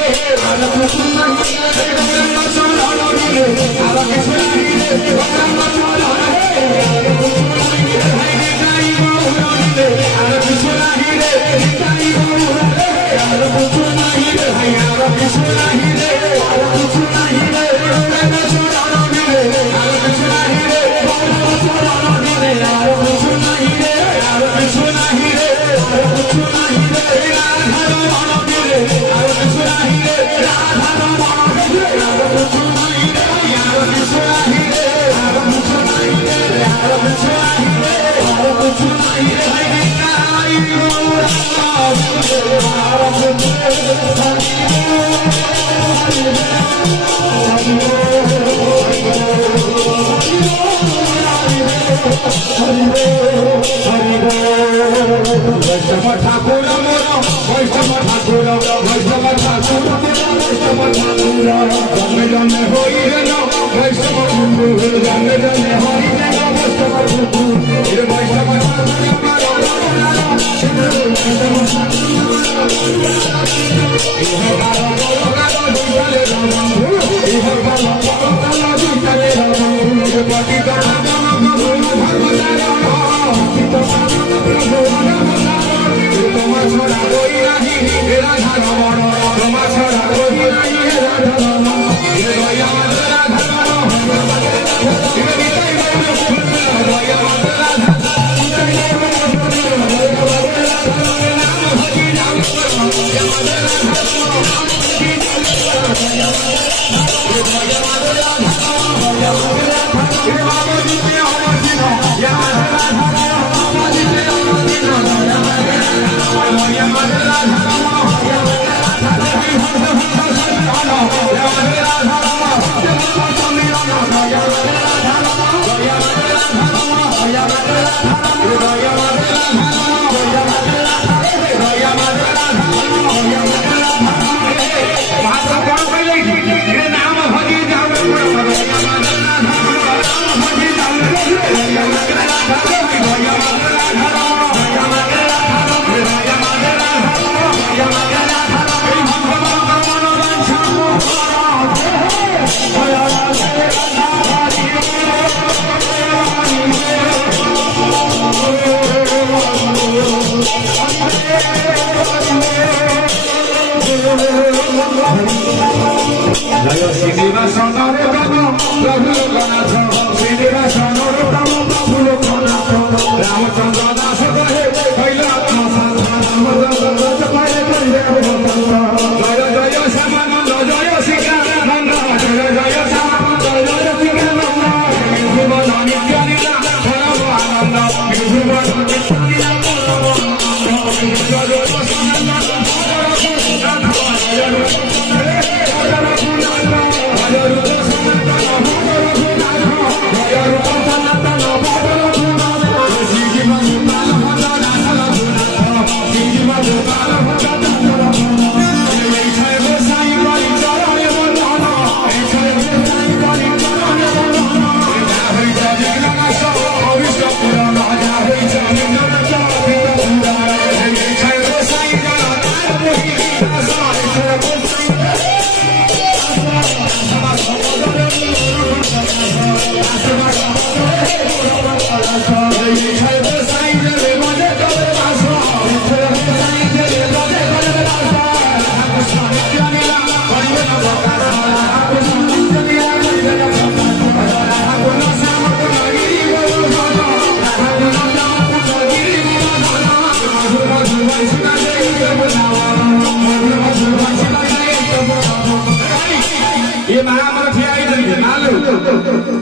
जने होई रे ना वैष्णव गुरु जने जने होई रे ना वैष्णव गुरु ये वैष्णव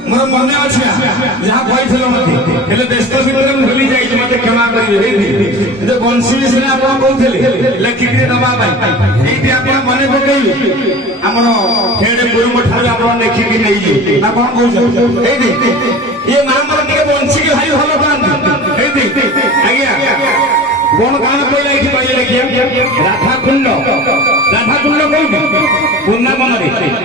मोर मन अच्छे जहाँ कहते मत देश भूली जाए मत क्षमा करेंगे बंशी विषय आप कहते लेखिक दवा ये आप मन पकड़ आम खेड़े गुरु ठार आप लेखिकी नहीं ना कौन कहते ये माँ मोर टे बंशी की भाई भल पाते आज्ञा कौन कौन कहला ये पाइले देखिए राधाकुंड कौन वृंदावन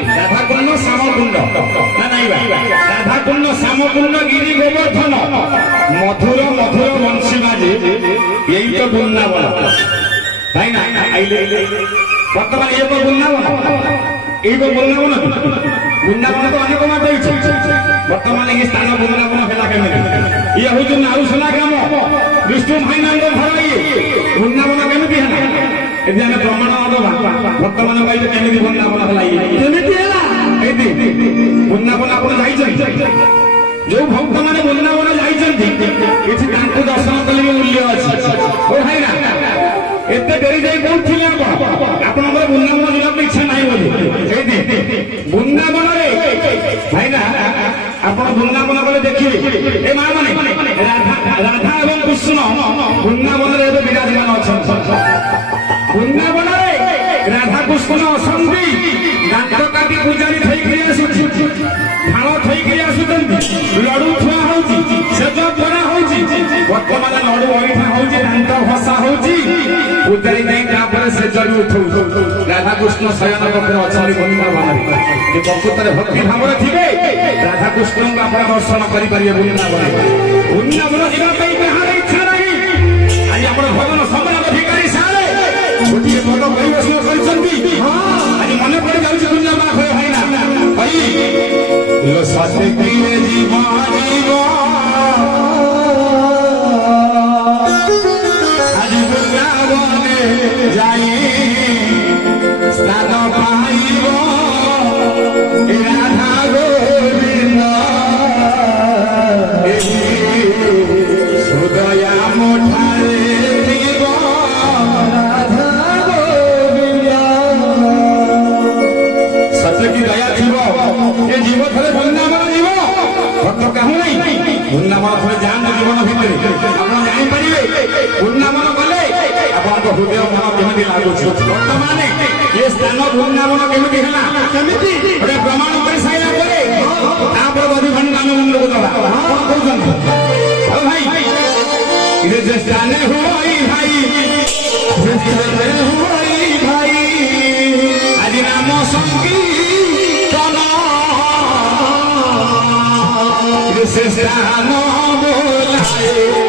राधाकुंड श्यामकुंड ना नहीं राधाकुंड श्यामकुंड गिरी गोवर्धन मधुर मधुर बंशी बाजे यही तो वृंदावन भाई ना बर्तमान ये तो वृंदावन ये तो वृंदावन तो अनेक मत बर्तमान ये स्थान वृंदावन है केमी ये हूँ नारुसला ग्राम विष्णु भाईनाथ घर ये वृंदावन केमी है यदि आम प्रमाण दबा भक्त मान पाइले केमी वृंदावन वृंदावन आप जो भक्त मैंने वृंदावन जाती दर्शन कले भी मूल्य अच्छे भाई ना एत डेरी जाए कौन थी आप वृंदावन जावाक इच्छा ना बोली वृंदावन भाई ना आप वृंदावन गले देखिए ए माँ मैंने राधा एवं कृष्ण वृंदावन विराजमान अच्छा वृंदावन राधा कृष्ण असंति दांत काटी पूजारी थी थाल थी लड़ू थुआ होज पड़ा बर्तमान लड़ू अईठा हो दांत भसा हो पूजारी नहीं से जड़ी उठू राधा कृष्ण शयन कक्षे अच्छा वृंदावन प्रकृत भक्ति भाव थे राधाकृष्ण को आप दर्शन करेंगे वृंदावन वृंदावन जावाई कहार इच्छा नहीं आज आप भजन समय अधिकारी सारे गोटे बड़ परिवेशन कर आज मन पड़ जाऊँ वृंदावन खोए भाईना भाई सत्य आज वृंदावन जाई स्नान पाइब राधा गोविंद हृदया मुठारे थीब राधा गोविंद सत्य की दया थी ये जीव थे वृंदावन जीव भक्त कहूँ नहीं वृंदावन थे जान जीवन भितर आप जापर वृंदावन गले आप हृदय मन केमी लगुच बर्तमान ये स्थान वृंदावन केमी है गोटे प्रमाण कर सारा बधी भंडान मुंड को दवा कौन भाई जे स्थाने हुई भाई भाई आज नाम संकीर्तन से स्थान बोलाए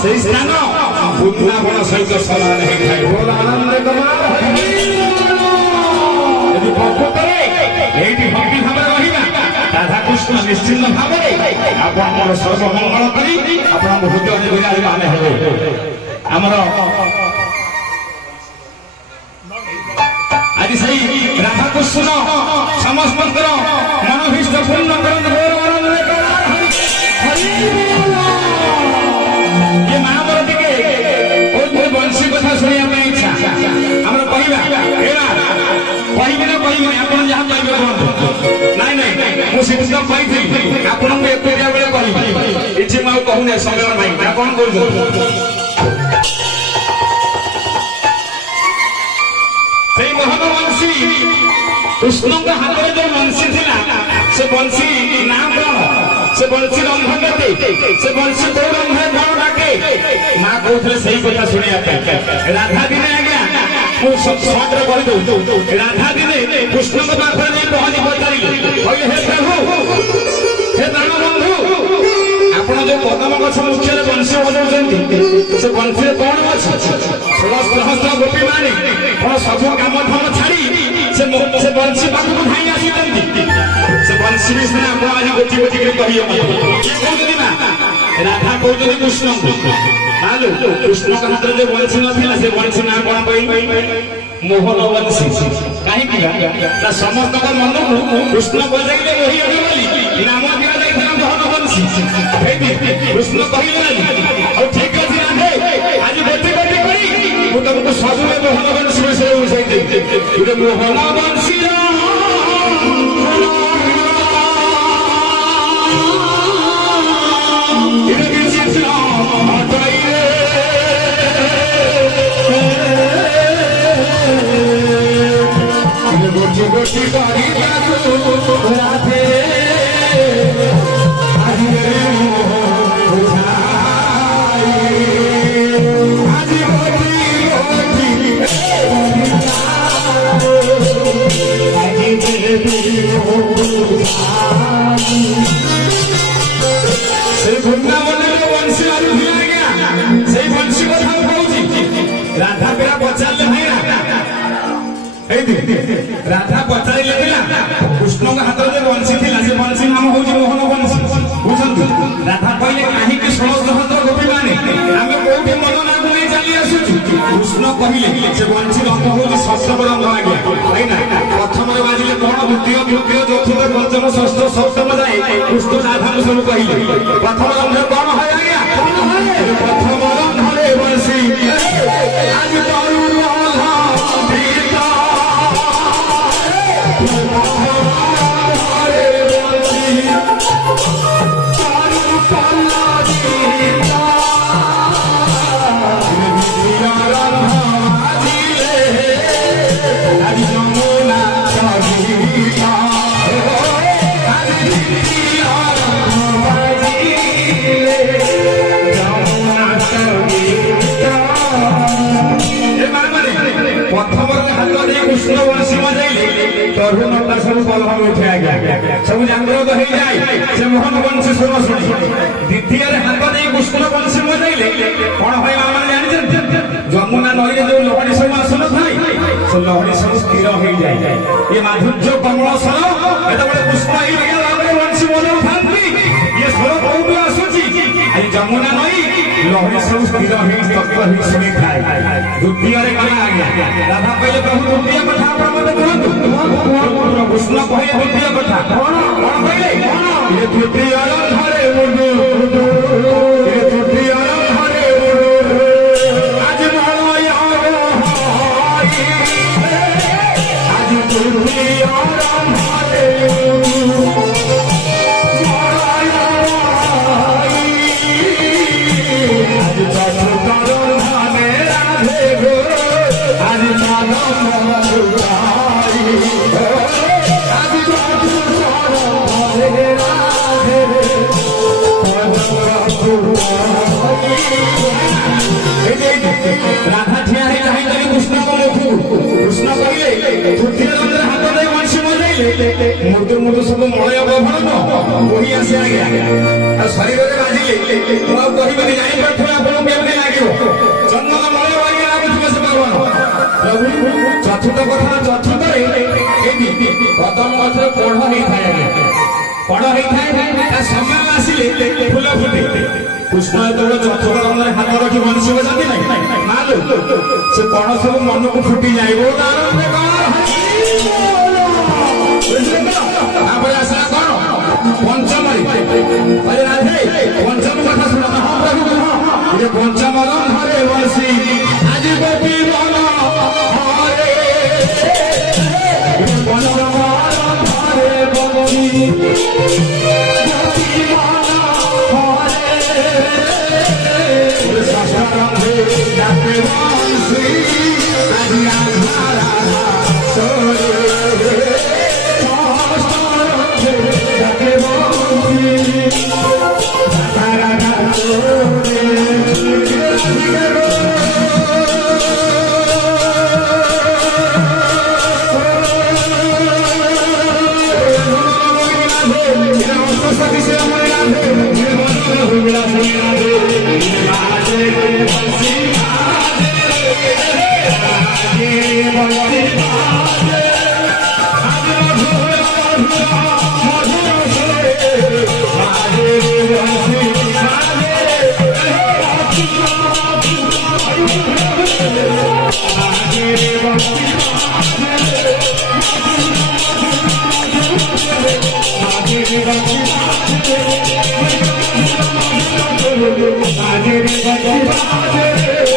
से स्थान वृंदावन सहित समान बोल आनंद यदि प्रकृत भक्ति भाव रहा राधाकृष्ण निश्चिंत भाव आप सर्वमंगल करी आप हृदय विराजमान हे आमर आज से राधाकृष्ण समस्त मनोभीष्ट पूर्ण करते ये महावर टे बंशी कथा शुणा इच्छा आम कहना कहबे ना कहबे आप जहाँ पाइबे नाई नाई मुझे कही आपको एरिया बेले कह इच्छी मुझे कहूना समय नहीं आप कौन कर मोहन बंशी कृष्ण हाथ में जो बंशी थी से बंशी ना कौन से बंशी रंग के से बंशी कौ रंग कौन डाके माँ कहते से कथा शुणा राधा दिने आज्ञा मुझे कही राधा दिने कृष्ण पाखे पहुंची पचारे हे प्रभु हे प्राण बंधु आप जो पदम गछ मुख्य बंशी बजाऊँ से बंशी कौन अच्छे सहस्र गोपी माने कौन सब कम धाम छाड़ी से बंशी पाखक धाई आसी से बंशी भी सीना आप आज गोटी गोटी कही ना राधा कहते कृष्ण कृष्ण का हाथ जो बंशी ना से बंशी ना कौन मोहन बंशी कहीं समस्त मन को कृष्ण बजाइले वही अगली नाम दिया जाता मोहन बंशी कृष्ण कहले ठीक अच्छे राधे आज गोटी गोटी करी तुमको सब मोहन बंशी विषय बुझाई मोहन बंशी गोटी करी राधे आज से वृंदावन वंशी से वंशी कथा कहूँ राधा पेरा पचारे भाई राधा पचारे कृष्ण हाथ में बंशी थी से बंशी नाम हूँ मोहन बंशी बुझे राधा कहले कहीं समस्त गोपी माने आम कौटी मन ना नहीं चली आसुचु कृष्ण कहले से बंशी रंग हूँ सप्तम रंग आज्ञा है प्रथम बाजिले कौन द्वितीय तृतीय चतुर्थ पंचम षष्ठ सप्तम जाए कृष्ण राधा को सब कहले प्रथम रंग कौन है आज्ञा प्रथम रंग बंशी आज बलभग उठे आज्ञा सब जागृत हो जाए से मोहन बंशी सुन शुणी द्वितीय हाथ दे कृष्ण बंशी बजाइले कौन होगा मैंने जानते जमुना नई जो लहड़ी सब आसन थाई से लहड़ी सब स्थिर हो जाए ये माधुर्य कमल स्वर ये कृष्ण बंशी बजाऊ था ये स्वर कौन आसूची जमुना नई लहड़ी सब स्थिर हो तत्व ही शुणी था द्वितीय राधा कहले प्रभु द्वितीय कथा कृष्ण कहे द्वितीय कथा कौन कहले ये तृतीय हरे ये तृतीय हरे आज आज तृतीय हरे राधा ठिया है कहीं कृष्ण को देखू कृष्ण कहले तृतीय रंग हाथ दे वंशी बजाइले मृदु मृदु सब मलय बभन वही आसे आ गया शरीर में बाजिले तो आप कहिबे जानि पड़थो आपन केमने लागियो चंदन मलय वाली लागुथिबे से भगवान प्रभु चतुर्थ कथा चतुर्थ रे एबी प्रथम कथा पढ़ नहीं थाए पढ़ नहीं थाए ता समय आसीले फूल फुटे कृष्ण जो चतुर्थ रंग हाथ रखी वंशी बजाती नहीं मालू से पढ़ सब मन को फुटी जाए पंचम पंचम कथा सुना पंचम हरे वंशी आज गोपी मन हरे पंचम हरे वंशी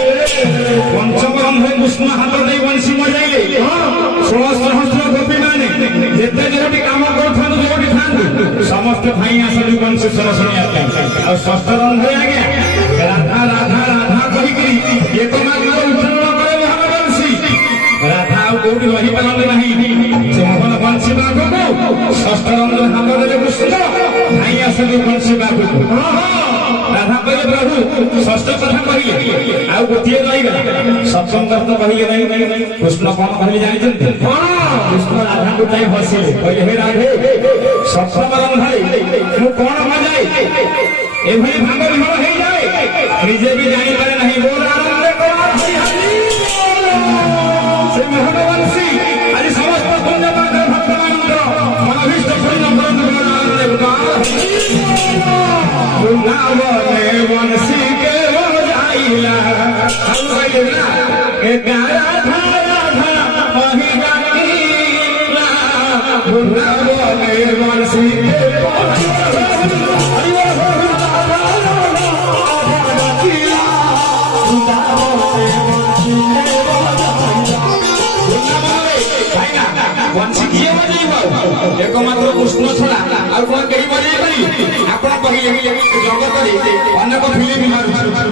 पंचम रंधे कृष्ण हाथ दे वंशी बजाइले 16 सहस्र गोपी माने जेते जोटी काम करथान जोटी थान समस्त भाई आसली वंशी स्वर सुनिया और षष्ठ रंधे आ गया राधा राधा राधा कहि कि एक मात्र उच्चारण करे मोहन वंशी राधा कोठी रही पारले नहीं से मोहन वंशी बाको षष्ठ रंधे हाथ दे कृष्ण भाई आसली वंशी बाको राधा कहले प्रभु षष्ठ कथा कहले आ गोटे रहीगला सप्तम कथा कहले नहीं कृष्ण कौन कहले जानते कृष्ण राधा को ताई हसिले कहले हे राधे सप्तम रंधाई मु कौन बजाई एभली भांग विभव हो जाए निजे भी जानी पारे नहीं बोल आनंद करो से मोहन वंशी आज समस्त पुण्य पात्र भक्तमानंद मन अभिष्ट पूर्ण करंतु आनंद वृंदावने वंशी के बजाइला हम कहला ए राधा राधा वही गाइला वृंदावने वंशी के वंशी किए बजाइब एकमात्र कृष्ण छड़ा और कौन कहीं बजाई पारि आप कहले जगत अनेक फिल्म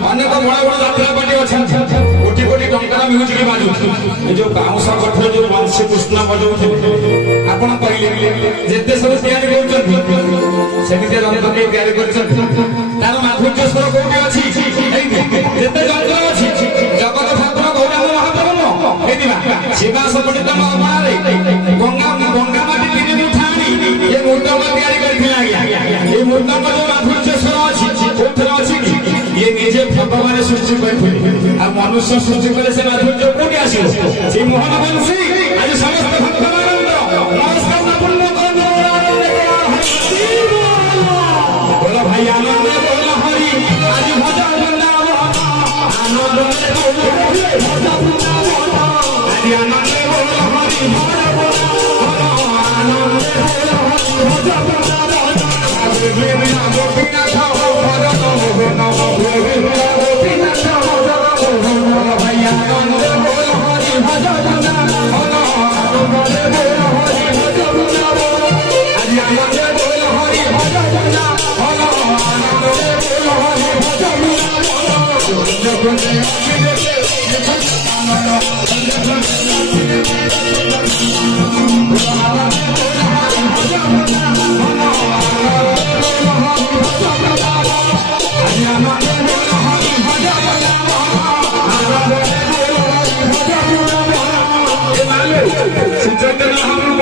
अनेक बड़ बड़ यात्रा पार्टी अच्छा कोटी कोटी टंकार म्यूजिक बाजू जो बाउंस कठर जो वंशी कृष्ण बजाऊ आप कहले जिते सब तैयारी करमती जंत्र तैयारी तार माधुर्य स्वर कौटी अच्छी जिते जंत्र अच्छी जगत ठाकुर गौरांग महाप्रभु शिवा सपटित गंगा गंगा माटी तीन उठा सृष्टि करथिले आ मनुष्य सृष्टि करे से माधुर्य कोठी आसीबो से मोहन बंशी आज समस्त भक्त मानंद नमस्कार पूर्ण बोलो भाई आनंद बोलो हरि आज भज वृंदावन आनंद बोलो भज वृंदावन आज आनंद बोलो हरि भज आनंद बोलो हरि भज वृंदावन गोविंद गोपीनाथ भज गोविंद गोपीनाथ बोलो भाई आनंद बोलो हरि भज वृंदावन आनंद बोलो हरि भज वृंदावन आज आनंद बोलो हरि भज वृंदावन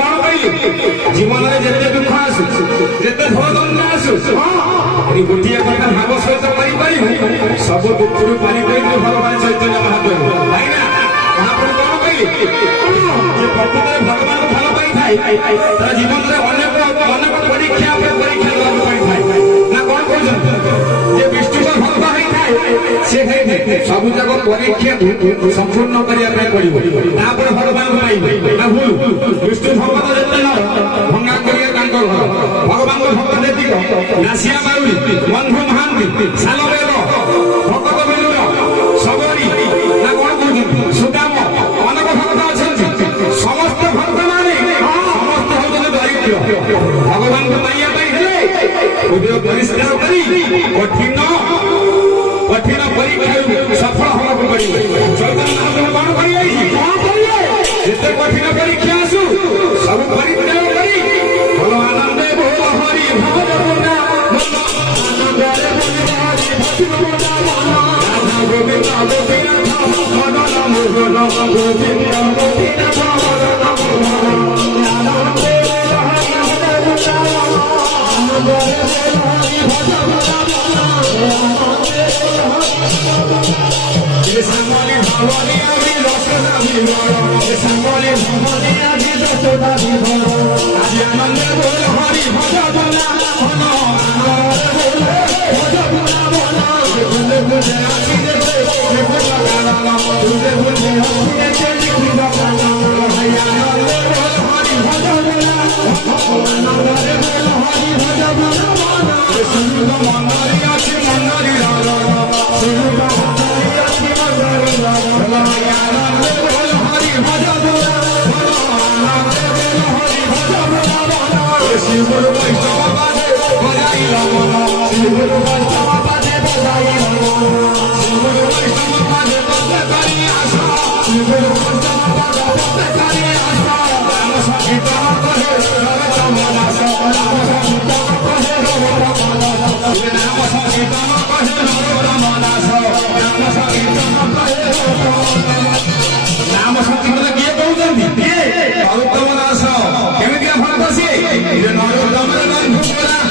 जीवन में जिते दुख आसु जिते धन आसु गोटे कथा भाव सहित पारिपर सब दुख पारि भगवान चैतन्य महादेव भाईना महाप्रभु कौन कहले प्रकृत भगवान भल पाई जीवन में अनेक परीक्षा परीक्षा देवाक पड़े ना कौन कहते विष्णु भक्त होता सब जाक परीक्षा संपूर्ण करने पड़ो भगवान पाइबे ना भूल विष्णु भक्त जिते भंगा कर भगवान भक्त जेतिक नासिया बाउरी बंधु महांती सालवेद भक्त बेलुर सबरी ना कौन कहते सुदाम अनेक भक्त अच्छा समस्त भक्त माने समस्त हूँ दरिद्र भगवान को पाइबा हृदय परिष्कार करी कठिन कठिन परीक्षा सफल होगा पड़े चैतन्य महाप्रभु कौन करते कठिन परीक्षा आसु सब परित्याग करी बोलो आनंद बोलो हरि भज वृंदावन गोविंद गोपीनाथ मदन मोहन गोविंद गोपीनाथ संगोली भगवानी अभी दशरथ भी संगोली भगवानी अभी दशरथ भी आज आनंद बोल हरि भज वृंदावन आनंद बोल भज वृंदावन बोले बोले आसी दे बोले बोले आसी दे भाई आनंद बोल हरि भज वृंदावन आनंद बोल हरि भज वृंदावन सुन मंदरी आसी मंदरी सुन गुरु वैष्णव पादे बजाई रमन गुरु वैष्णव पादे बजाई रमन गुरु वैष्णव पादे बजाई करी आशा गुरु वैष्णव पादे बजाई करी आशा राम संकीर्तन कहे रवि मनस राम संकीर्तन कहे रवि मनस राम संकीर्तन कहे रवि मनस राम संकीर्तन कहे राम संकीर्तन किए कहते किए गौतम दास केमितिया भक्त सी नरोत्तम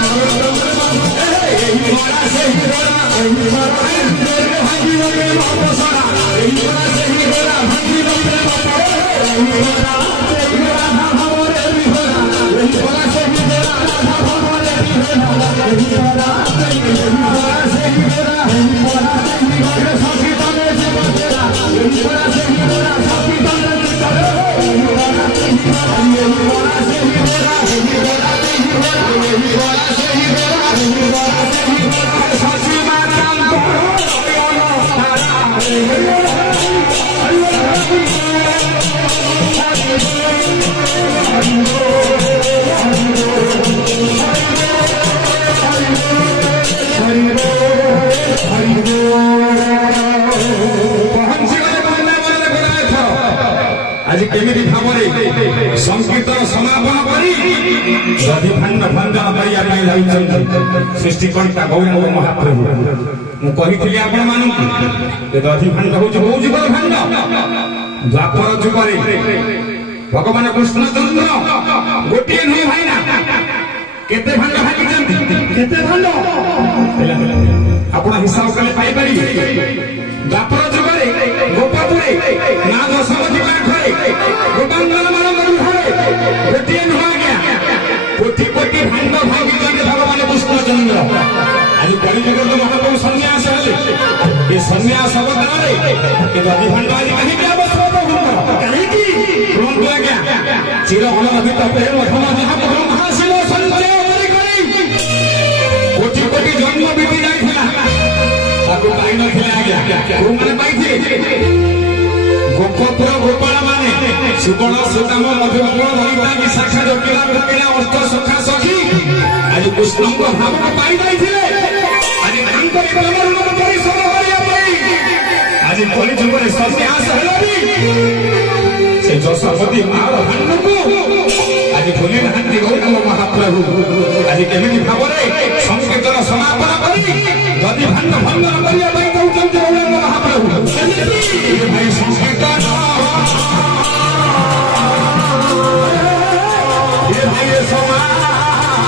बंधु आज केमिति भावरे संकीर्तन समापन करी दधि भांड भंडन करिया ପାଇଁ जाउछन्ति सृष्टिकर्ता गौरव महाप्रभु मु कहिथिली आपण मानंतु ए दधि भांड होउछ बहु जीवन भांड द्वापर जुगरे भगवान कृष्णचंद्र गोटे नुह भाईना केते भांड भांगी केते भांड ଆପଣ ହିସାବ କଲେ ପାଇପାରିବେ। ଦ୍ୱାପର ଯୁଗରେ ଗୋପପୁରେ ନା ଦଶମତି ପାଖରେ ଗୋପାଙ୍ଗନ ମାନଙ୍କର ଘରେ ଗୋଟିଏ ନୁହଁ ଆଜ୍ଞା, କୋଟି କୋଟି ଭାଣ୍ଡ ଭାଗିଛନ୍ତି ଭଗବାନ କୃଷ୍ଣଚନ୍ଦ୍ର। ଆଜି କଳିଯୁଗରେ ତ ମହାପ୍ରଭୁ ସନ୍ନ୍ୟାସ ହେଲେ, ଏ ସନ୍ନ୍ୟାସ ଅବଦାନରେ ଏ ଦଧି ଭାଣ୍ଡ ଆଜି କାହିଁକି ଆବଶ୍ୟକ ପ୍ରଭୁଙ୍କର? କାହିଁକି କୁହନ୍ତୁ ଆଜ୍ଞା, ଚିର ଅନଭିତ ପ୍ରେମ ଧନ ଯାହା ମହାଶିବ ସଞ୍ଚୟ କରି କୋଟି କୋଟି ଜନ୍ମ ବିତି ଯାଇଥିଲା, ତାକୁ ପାଇନଥିଲେ ଆଜ୍ଞା। କୋଉମାନେ ପାଇଥିଲେ? ଗୋପପୁର ଗୋପାଳ ମାନେ ସୁବର୍ଣ୍ଣ ସୁଦାମ ମଧୁପୁର ଲଳିତା ବିଶାଖା ଜଟିଳା କକିଳା ଅଷ୍ଟ ସଖା ସଖୀ ଆଜି କୃଷ୍ଣଙ୍କ ଭାବକୁ ପାଇ ଯାଇଥିଲେ। ଆଜି ତାଙ୍କ ପ୍ରେମ ପରିଶ୍ରମ କରିବା ପାଇଁ ଆଜି କଳିଯୁଗରେ ସନ୍ନ୍ୟାସ ହେଲାଣି। ସେ ଯଶୋବତୀ ମାର ଭାଣ୍ଡକୁ ଆଜି ଭୁଲି ନାହାନ୍ତି ଗୌତମ ମହାପ୍ରଭୁ। ଆଜି କେମିତି ଭାବରେ ସଂକୀର୍ତ୍ତନ ସମାପନ କରି ଯଦି ଭାଣ୍ଡ ଭଙ୍ଗନ କରିବା ପାଇଁ କହୁଛନ୍ତି ଗୌତମ ମହାପ୍ରଭୁ। ଭାଇ ସଂକୀର୍ତ୍ତନ ଭାଇ ସମାପନ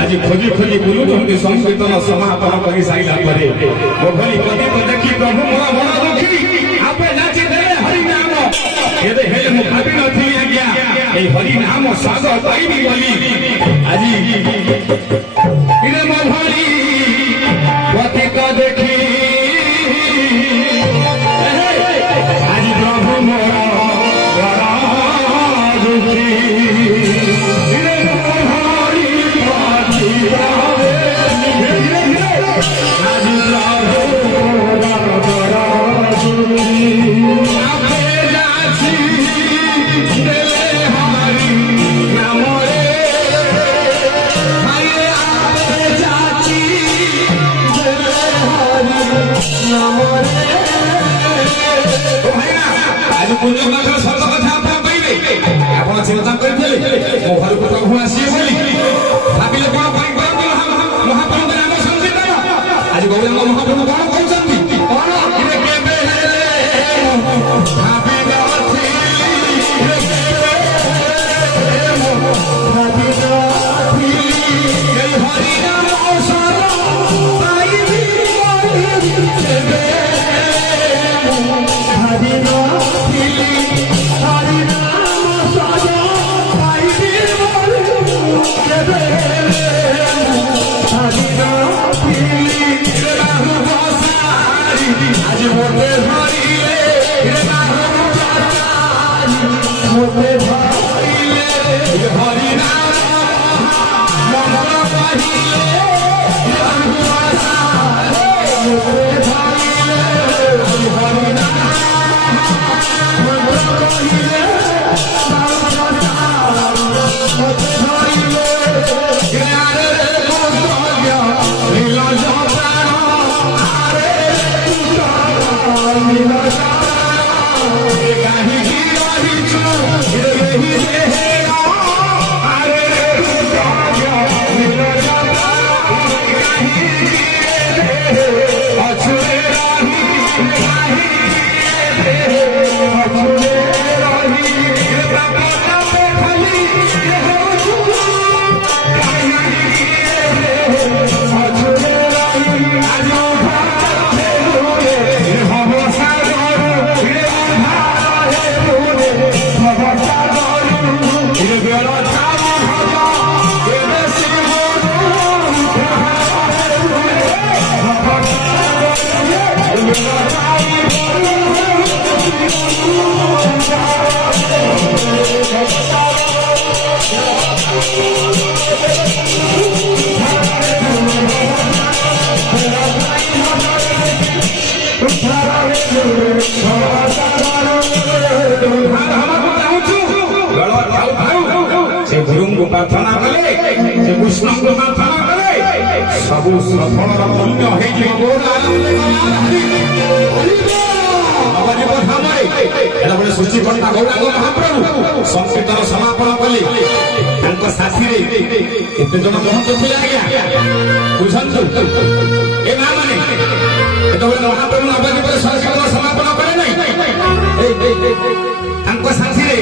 आज खोजी खोजी बुलुंट संकीर्तन समापन कर सारा पर भली प्रदीप देखी प्रभु मोर बड़ दुखी आपे नाची देले हरि नाम एबे हेले मु भाबी नथी आज्ञा ए हरि नाम स्वाद पाइबी बोली आज इने मो भली प्रतीक देखी आज प्रभु मोर बड़ दुखी Chachi को प्रार्थना कले से कृष्ण को प्रार्थना कले सब सफल पुण्य हे जीव बोल आनंद हरि बोल हमारे एला बड़े सृष्टि करता गौरांग महाप्रभु संकीर्तन समापन कले तांको साथी रे केते जन महंत थिले आज्ञा बुझंतु ए मां माने एतो महाप्रभु नवजी पर संकीर्तन समापन करे नै तांको साथी रे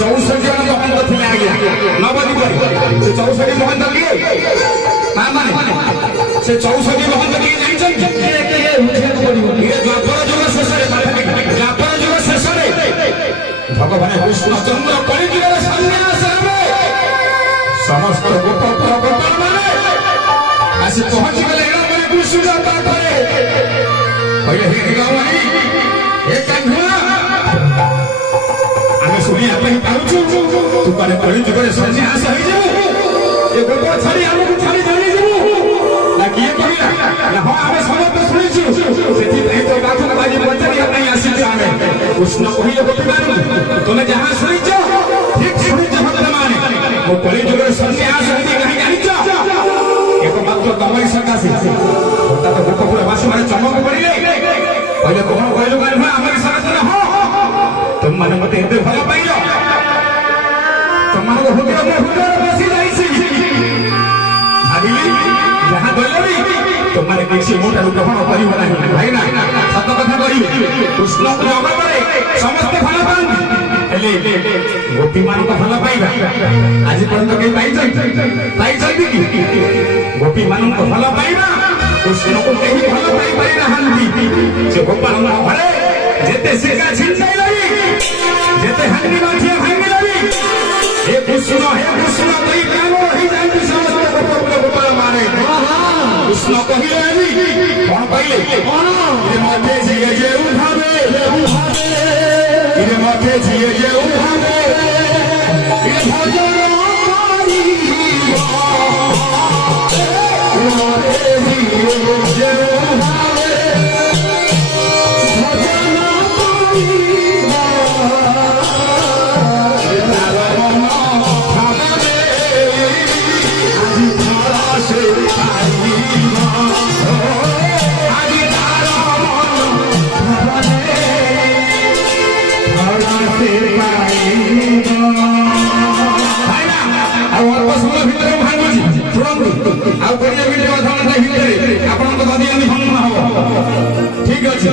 64 जन महंत थिले आज्ञा नवजी पर से 64 महंत किए मां माने से 64 महंत किए जानिछन के उठे पड़िबो ये द्वापर जुग शेष रे द्वापर जुग शेष रे भगवान कृष्णचंद्र कलिजुगर सन्यास रे समस्त गोप गोपाल माने आसी पहुंची गले एड़ा कृष्ण पाखरे पहिले हे गावनी हे कान्हा आमे सुनिया पे पाउछु तू करे कलिजुगर सन्यास होई जाऊ ए गोप छाड़ी हमकु छाड़ी जानी जाऊ ना किए कहिला ना हो आमे समस्त सुनिछु सेठी नहीं तो गाथन बाजी पचारी नहीं आसी आमे कृष्ण कहिले गोपी मानु तोने जहां सुनिছো ठीक सुनिছো भक्त माने वो कलिजुगर सन्यास होई कहीं जानिছো एकमात्र तमई सकासी ता तो गोप पूरा वासु माने चमक पड़िले पहिले कोन कहलो गान हमरी सकासे ना हो तुम माने मते एते भला पाइलो तुम माने हुदर बसी जाईसी भाबिली जहां गलरी तुम माने किसी मोटा ग्रहण करियो नाही भाई ना सत कथा कहियो कृष्ण को जगतरे समस्त भला पांती हेले गोपी मान को भला पाइबा आज पर्यंत के पाई जल्दी की गोपी मान को भला पाइबा कृष्ण को केही भला पाई पाई रहंती से गोपाल घरे जेते सिका छिनसाई लई जेते हंडी माछे भांगी लई हे कृष्ण तई कानो ही जानती समस्त गोपाल माने कृष्ण कहिले आनी कोन कहिले कोन ये माथे जिए जे उठावे ये माथे जिए जे उठावे ये भजन करी ये माथे जिए जे उठावे भजन करी ये तारा मन भावे आज थारा से आई ठीक अच्छे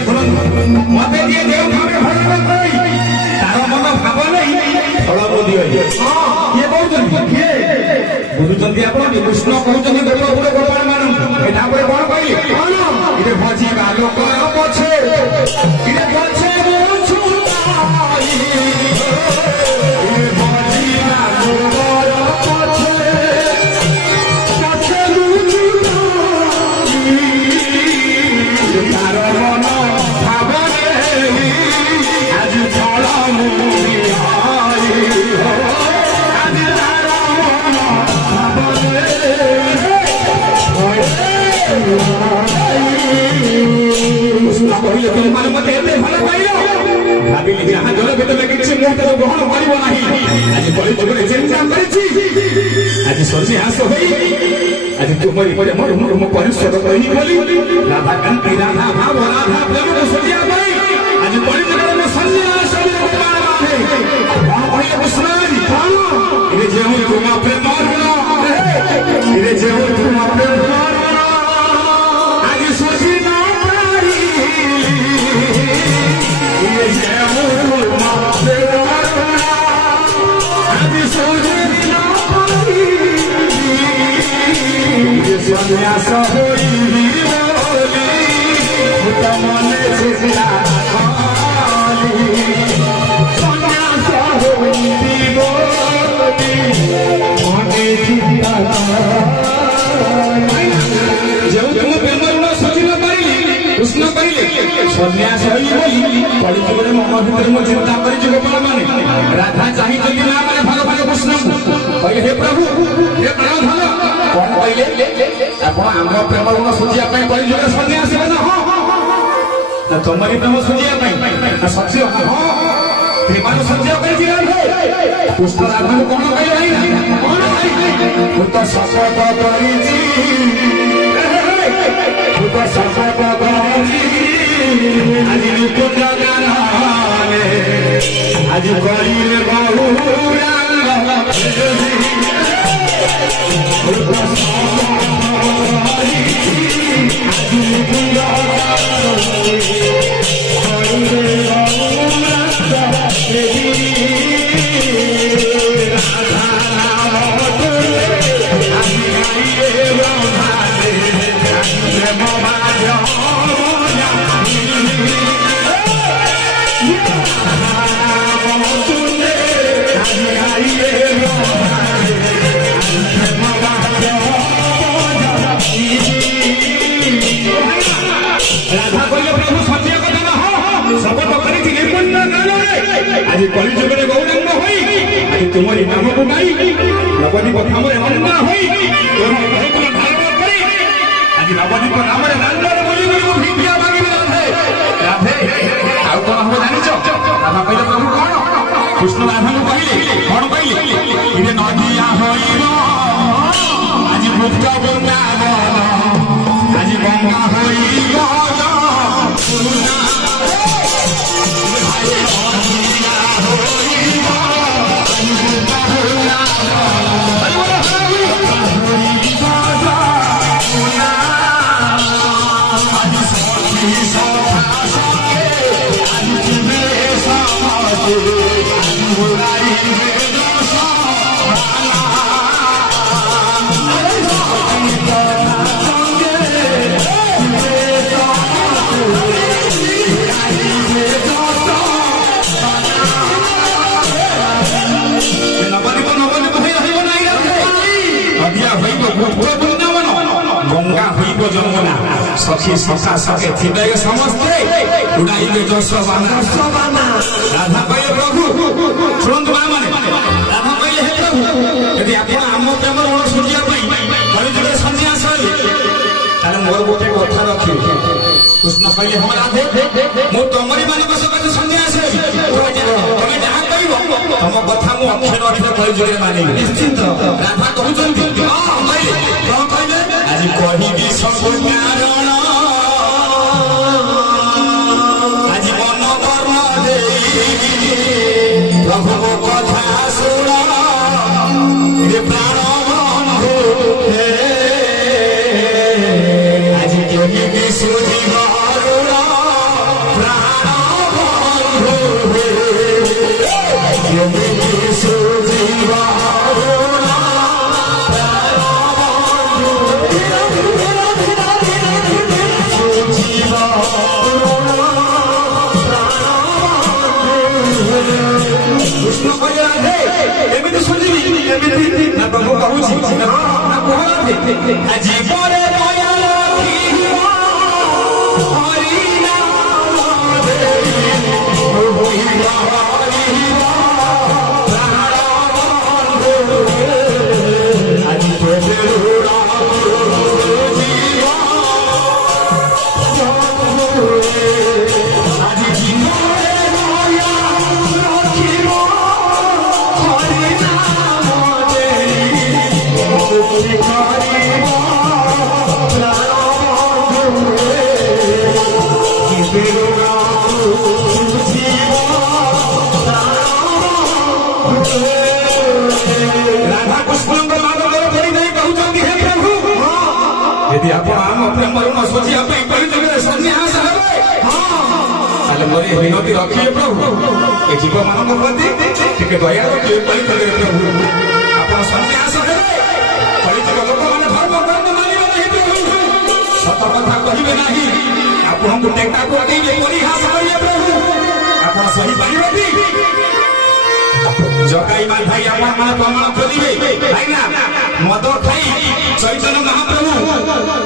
मत दिए देव भजन कर तार मन भाव नहीं फल दिए किए बुझुंट आप कृष्ण कहते गोपाल मान कौन कहले भजिबा लोक पछे पछे कहले तुम मान मत एते भला पाइलो भाबिली जहां जल भीतर किछि मुहूर्त ग्रहण करिबो नाही आज कलिजुगरे चिंता करिछि आज सन्यास होई आज तुमरी परे मोर परिश्रम कहि बोली राधा कांति राधा भाव राधा प्रेम को सजिया पाई आज कलिजुगरे में सन्यास गोपाल माने कोन कहले कृष्ण इरे जे तुम प्रेम इरे जे तुम प्रेम आज सोची ना सन्यास होई बोली तमने छिला सन्यास होई बोली मने चिंता जो तुम प्रेम न सोची न पाइली कृष्ण कहले सन्यास होई बोली कलिजुगरे मन भीतर मो चिंता करि गोपाल माने राधा चाहि जल्दी ना माने भगवान कृष्ण कहले हे प्रभु हे प्राणधन कौन कहले आपण आम प्रेम गुण सुझिया कलिजुगरे सन्यास ना हाँ तुमरी प्रेम सुझिया सत्य हाँ ପ୍ରେମର ସଞ୍ଜୟ କରିଛି କୃଷ୍ଣ ରାଧାକୁ କଣ କହିଲେ ମୁଁ ତ ଶପଥ କରିଛି ମୁଁ ତ ଶପଥ କରିଛି ଆଜି ନିକୁଞ୍ଜ ଗାନରେ ଆଜି କରିଲେ ବହୁରାଙ୍ଗ ଆଜି ନିକୁଞ୍ଜ আজি কলিযুগরে গৌরাঙ্গ হই আজি তোমার নামক গাই নবদ্বীপ ধামরে অন্না হই তোমার ভয়গুলো ধারণ করি আজি নবদ্বীপ নামরে রান্নার বলি বলি ভিডিও মাগিবে রাধে আর কোন হবো জানিছ রাধা কইলে প্রভু কোন কৃষ্ণ রাধাকে কইলে কোন কইলে ইরে নদিয়া হইল আজি মুক্ত বৃন্দাবন আজি গঙ্গা হইল गंगा हईब जमुना सखी सखा सके थिबे समस्ते उड़ाइबे जसवाना राधा कहे प्रभु शुणु माने राधा कहे हे प्रभु यदि आपण आम प्रेम ऋण सुझिया कलिजुगे सन्यास ताले मोर गोटे कथा रखी कृष्ण कहे हम राधे मु तमरी मानक सकाशे सन्यास तमे जहा कहबो तम कथा मु अक्षर अक्षर कलिजुगे माने निश्चित राधा कहउछन्ती हां कहले আজি কহিবি সব কারণ আজি মন কর্ম দেই প্রভু কথা শুণ রে প্রাণ বন্ধু আজি কহিবি সুজীব প্রাণ বন্ধু কহিবি সুজীব कृष्ण कहे राधे एमिति सुनिबि एमिति ना प्रभु कहूछि ना कह राधे आजी परे दया रखिबो हरि नाम देई होइबो हरिबो प्राण बंधु आजी तोरे रूड़ा जीवा आजी जीवरे दया रखिबो हरि नाम देई हरिबो प्राण बंधु जीवेरा जीवा राधा कृष्ण यदि आप आम प्रेम ऋण सोचिया कलिजुगे सन्यास हेबे मोर विनती रखिए प्रभु ए जीव मान प्रति टिके दया रखिए कलिजुगे प्रभु आप सन्यास हेबे कलिजुग लोक माने धर्म कर्म मानिबे नहीं प्रभु सत कथा कहिबे नहीं आपनको टेका को अगेबे परिहास करिए प्रभु आप सही पाइबे जगाई मान भाई आप मान प्रमाण खोलिबे भाई ना मद खाई चैतन्य महाप्रभु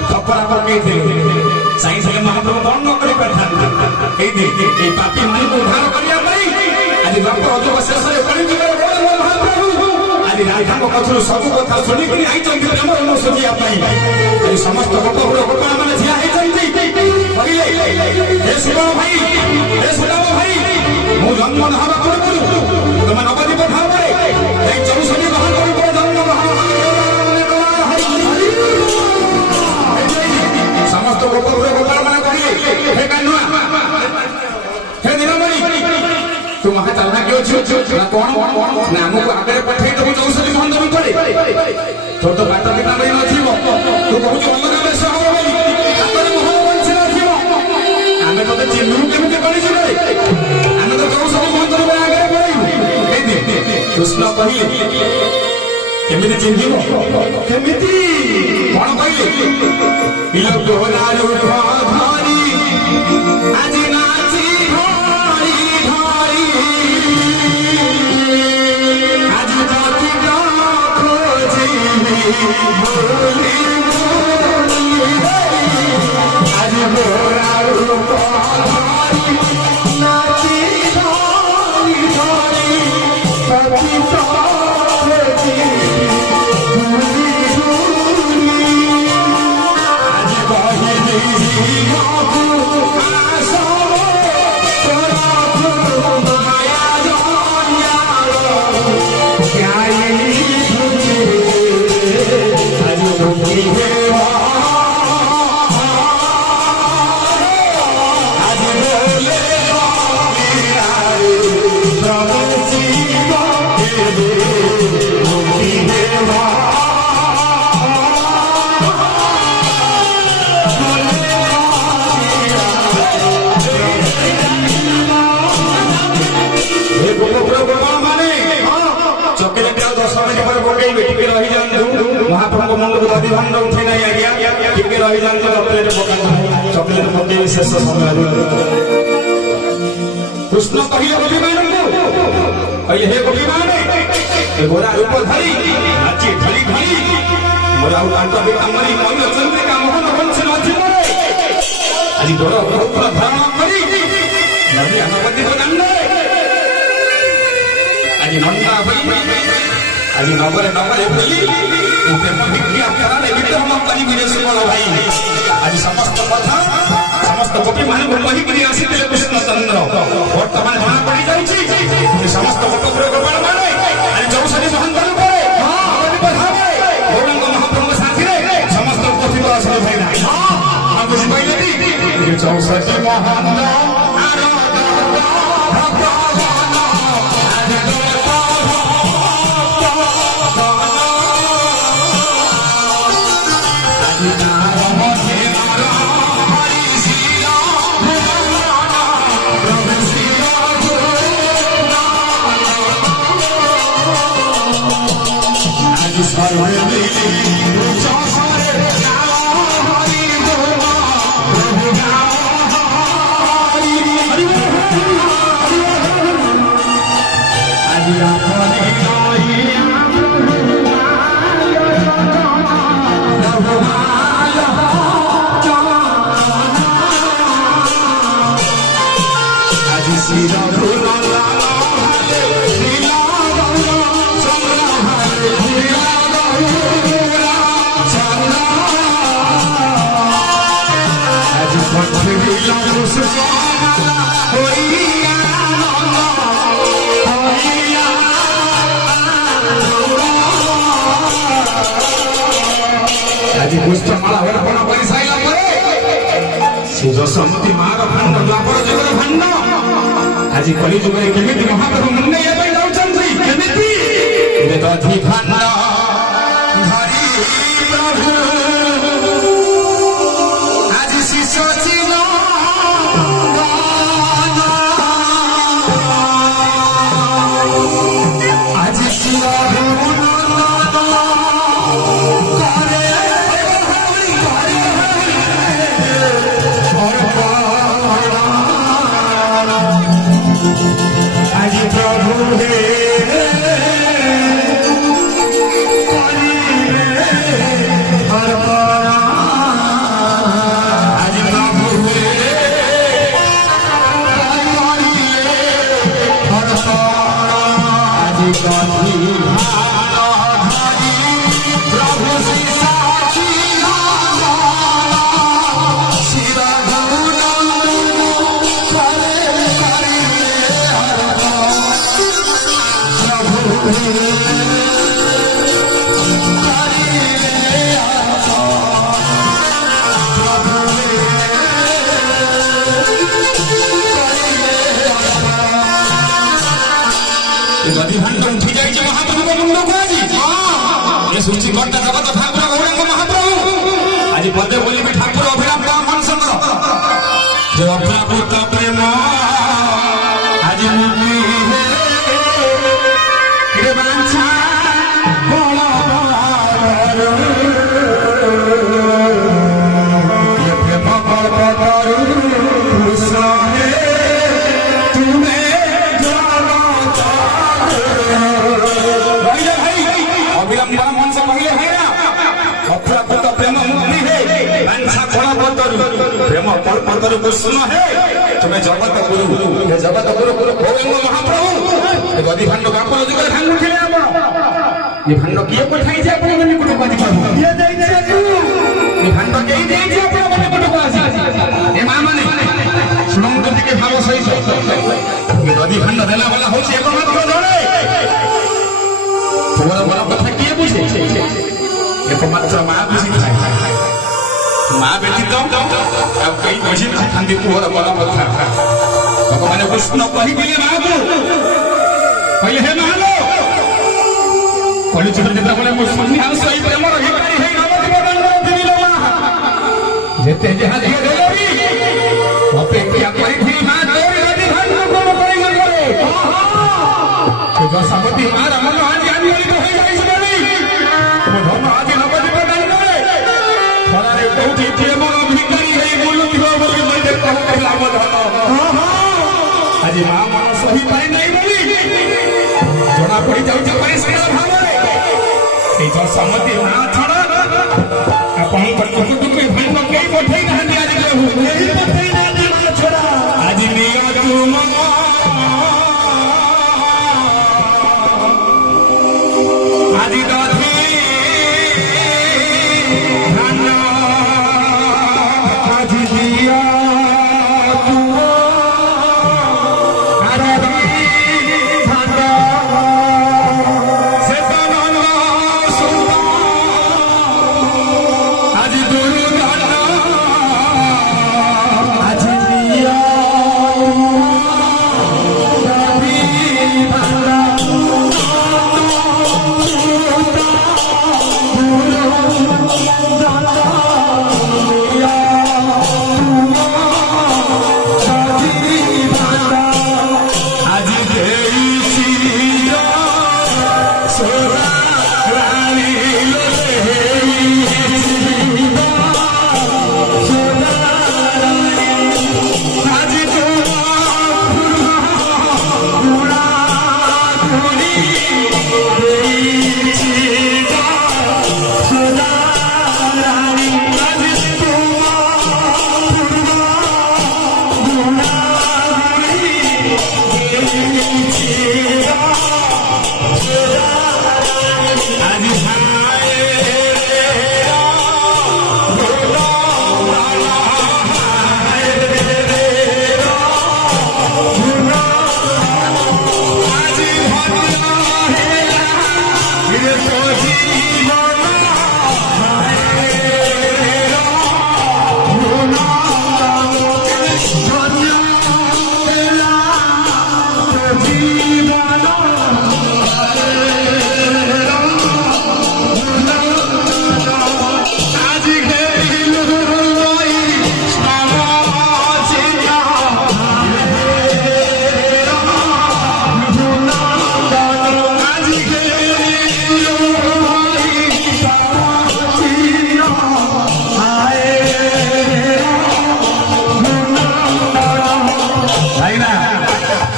थपरा पकईथिले चाहे महाप्रभु दंड कर पापी मान को उद्धार करने आज लोक अजुग शेष महाप्रभु आज राधा कथु सब कथा शुणिक प्रेम ऋण सुझिया समस्त गोपा मैंने ठिया शिव भाई हे सुदाम भाई मु जन्म हवा हे दिनमणि तू महा चलना क्यों ना कौन ना हमको आगे पठाई तो चौसठी बंद भी पड़े तो बात पिता भाई नथिबो तू कहू जो अलग बेस हो बोली आतरे मोह बंच नथिबो आमे तो चिन्हू केमिति करी छी रे आमे तो चौसठी बंद रे आगे पड़ाई ए दे कृष्ण कहिए केमिति चिन्हिबो केमिति कोन कहिए इलो गोनारू धारी आज नाची आज मोरा रूप नाची धारी धारी पतिता आज बहिनी महाप्रभु मंडप दधि भंड उठे नहीं आज्ञा टिके रही जान चॉकलेट पका चॉकलेट पके शेष समय कृष्ण कहिए गोपी मान को हे गोपी मान गोरा रूप धरी नाची धरी धरी मोरा कांत बिकमरी मन चंद्रिका मोहन वंश नथि आज गोरा रूप धारण करी नदी अनपति को दंडे आज नंदा होई आज नगरे नगरे बोली प्रेम भिक्षा कराने विद्रोह करी विदेश बल भाई आज समस्त कथा समस्त गोपी मान को कही करी आसीते कृष्ण चंद्र वर्तमान जना पड़ी जाउची समस्त गोपी गोपाल माने आज चौसठी महंतन करे भगवान बधावे गौरंग महाप्रभु साथी रे समस्त गोपी तो आसी भाई ना हां बुझि पाइले नी चौसठी महंतन समति मार भंड द्वापर जुगर भंड आज कली जुगर केमिति महाप्रभु मुन्ने ये पे जाउछन्ती केमिति दधि भंड धरि प्रभु आज शिष्य चिनो आज शिव गदी भांड उठी जाइए महाप्रभु मुंड को आज ये सूची कर्ता जगत ठाकुर गौरांग महाप्रभु आज पदे बोली भी ठाकुर अभिराम का मन संग जो अभ्यापुत प्रेम आज मुक्ति रे बांछा बोला ये प्रेम कल्प करू कृष्ण हे तुम्हें जानता भाई अभिराम का मन से पहले है ना अभ्यापुत प्रेम मुक्ति है बांछा बोला प्रेम कल्पतरु कृष्ण है तुम्हें जगत गुरु ये जगत गुरु गौरांग महाप्रभु ये गदी भांड गापल दिगरे भांग उठिले आपण ये भांड किए पठाई जे आपण मने कोट बाजी प्रभु ये देई दे ये भांड केई देई जे आपण मने कोट बाजी ए मा माने सुनंग दिके भाव सहित ये गदी भांड देला वाला होछि एकमात्र जणे तोरा बड़ा कथा किए बुझे एकमात्र मा बुझी माँ बेटी तो अब कई बजे खाती पुहर बड़ा कथा भगवान कृष्ण कही दिए माँ को कहले हे माँ लो कली छोड़ जेता बोले मो सन्नी हाउस ई प्रेम रही पारी हे नवदीप दंड दिली लो माँ जेते जहा दिए देली अपेक्षा करी थी माँ तोरी नदी भांड को करी न करे तो जो सबती माँ रमन आज आनी वाली तो हो जाई बोली तो धन आज नवदीप दंड फलारे बहुत प्रेम भिकारी है बोलुथिब बोली मते कहला बधन आज मां मन सही पाई नहीं बोली जोड़ा पड़ी जाउ जे परिष्कार भाव रे से जो समति मां छड़ा अपन कटुक टुक भाई में कई पठई ना आज केहू नहीं पठई ना मां छड़ा आज निया तुम आज दादी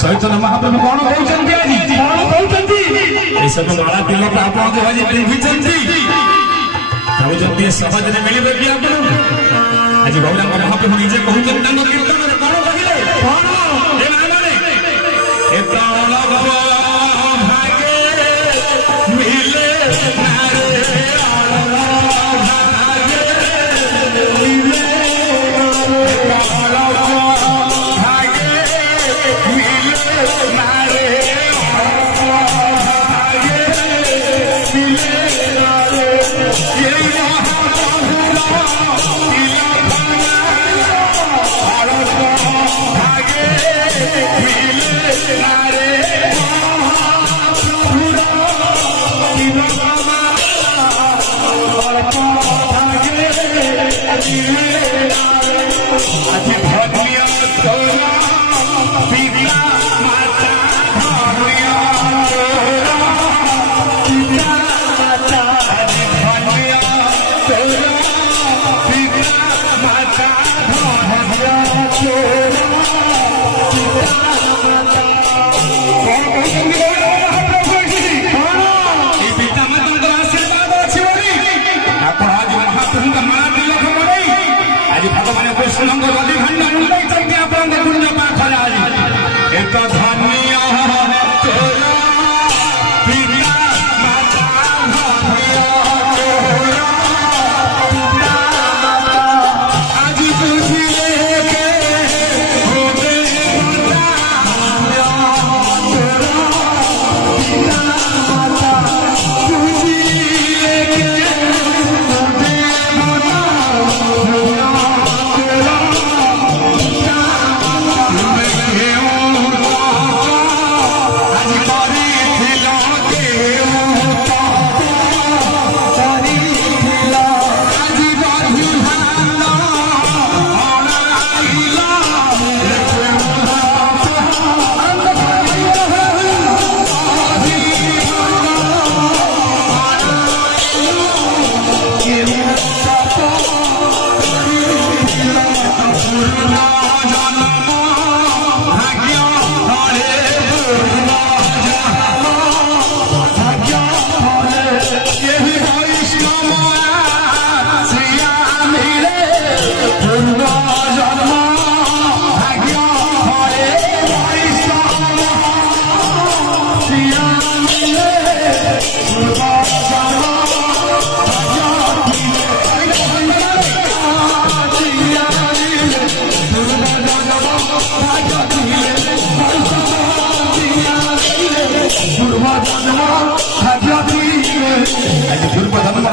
चैतन्य महाप्रभु कौन कहते आज कौन कहते सब माला तिलक आप पिंधि सहज मिले कि आप आज गौरांग महाप्रभु निजे कहते कीर्तन कौन कहले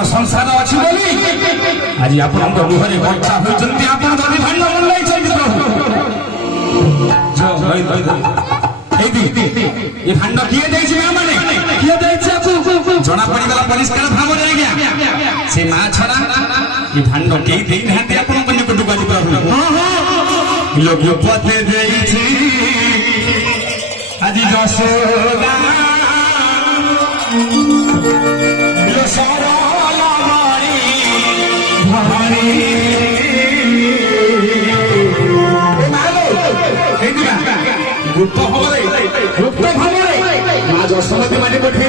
संसार अच्छी बोली आज आपण मुहरे गठा होती आपण दधि भांड मन ये भांड किए जना पड़गला परिष्कार भाव से माँ छड़ा ये भांड कई आज यशोदा गुप्त भाव माँ जशोमती मैंने पठे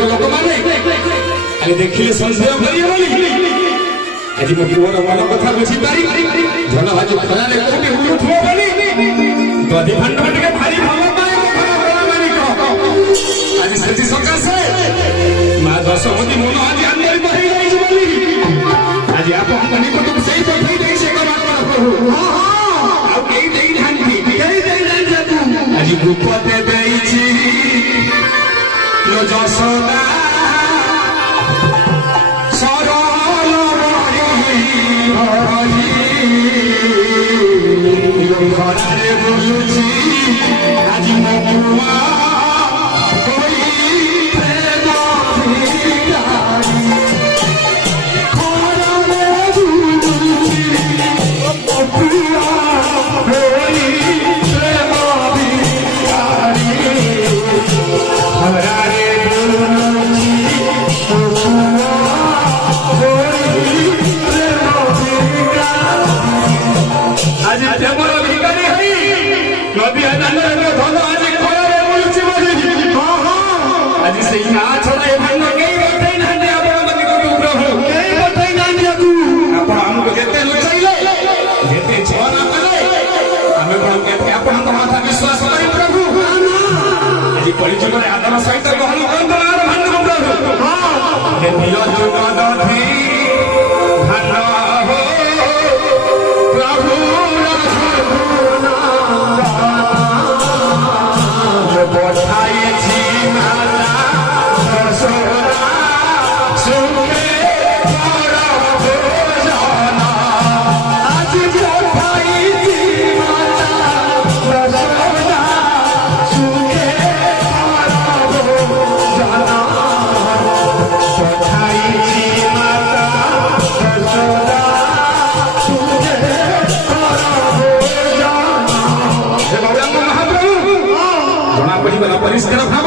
लोक मैंने देखिए संशय आज मो पुअर मन कथा बुझीपारी धन भाज खरारे कोटी उठुओ बोली दधि भांड टिके भारी भल आज से सकाशे माँ जशोमती मन आज आंदोलित हो गई आज आप निकट से पठे से प्रभु आज गुपते यशोदा घरे बुझुची आज मकुआ परिचय आदर सहित ग्रहण परिष्कार भाव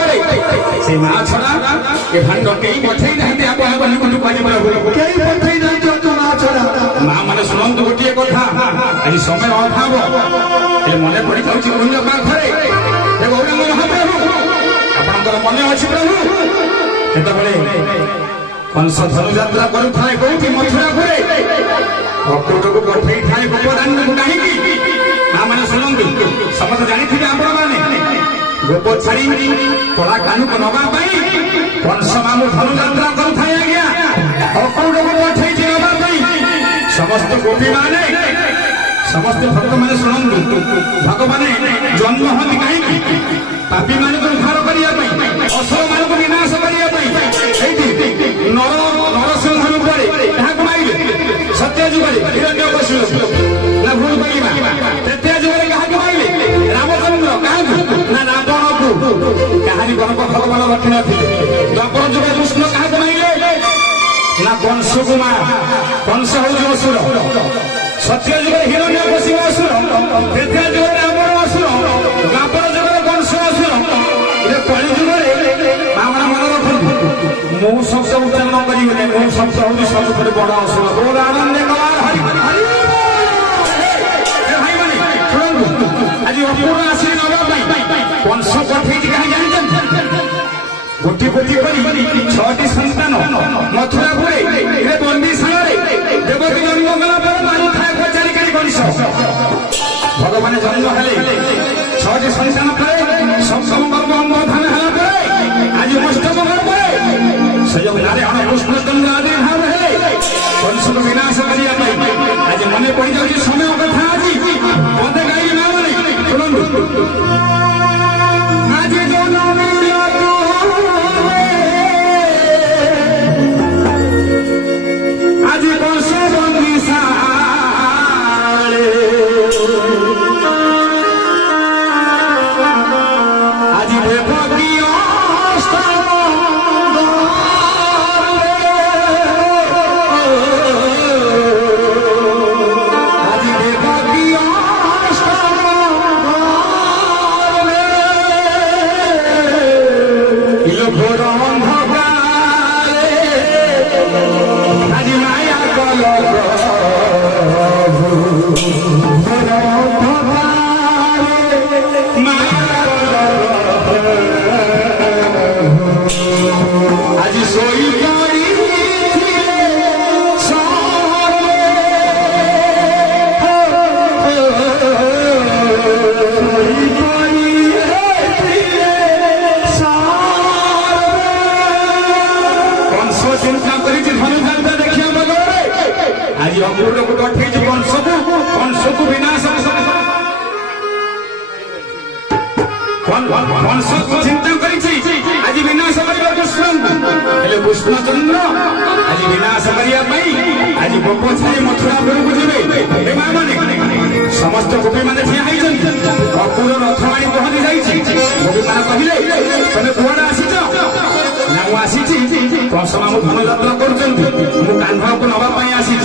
से माँ छड़ा ये भांड कई पठे माँ मैंने शुणु गोटे कथा आज समय अभाव मन पड़ जाऊँगी पुण्य पाखरे गौरांग महाप्रभु आपंकर मन अच्छी प्रभु से कंस धनु यात्रा करुए कौटी मथुरापुर अक्रूर को पठे थाए गोपदान कहीं माँ मैंने शुणु समस्त जानी आपण मैंने गोप छाड़ी कला कानू को नवा कंस मामू धनु यात्रा करुए आज्ञा अपूर्ण को पठे नवा समस्त गोपी माने समस्त भक्त मैंने शुणु भगवान जन्म हमें कहीं पापी मान को उद्धार करने असर मान को विनाश करने नरसिंह रूपे माइले सत्य जुगे हिरण्यकशिपु ना भूल कहवा तृतीय जुगे क्या माइले रामचंद्र क्या ना रावण को कहानी गणक भगवान रखी नी द्वापर जुगे कृष्ण क्या माइले ना कंस कुमार कंस हूँ असुर सत्य जुगे हिरण्यकशिपु असुर तृतीय जुगे रावण असुर द्वापर जुगे कंस असुर कलि जुगे मामला मन रखु मु शब्द उच्चारण करेंगे मु शब्द हूँ सब बड़ असुर बोल आनंद आज अपूर्ण आसी कंस पठे कहीं जानते गोटी गोटी कर छटी सन्तान मथुरापुरे बंदीशाला देवकी जन्म गला मानुଥାଏ पचारिक कंस भगवान जन्म हेले छटी सन्तान पर सप्तम पर्व अंबधान है आज अष्टम पर्व से जो नारायण कृष्णचंद्र आविर्भाव है कंस को विनाश करने आज मन पड़ जाए समय कथा आज मत गाई ना माने शुणु आज आज कंस बंदीशाला आज देवकी अपूर्ण को पठे कंस को विनाश कंस को चिंता कर आज विनाश कर कृष्णचंद्र आज विनाश करने आज गोप छाड़ी मथुरापुर को जी मैंने समस्त गोपी मैंने ठिया अपूर्ण रथ आनी पहुंची जाइए गोपी मैंने कहले तुम कुआड़े आसीच ना मु आसी कंस मामू धन यात्रा कर कान्हा को नवाई आसी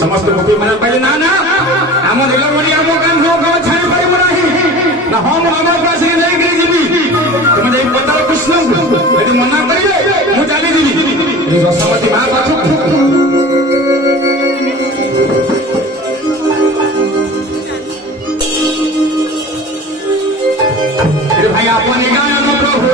समस्त गोपी मैंने कहले ना ना आम नीलमणि आम कान्हा छाड़ी पाइब ना हम आम पास जी तुम जा पतार कृष्ण यदि मना करेंगे मुझे चली रसमती माँ पाठ भाई अपने गायन प्रभु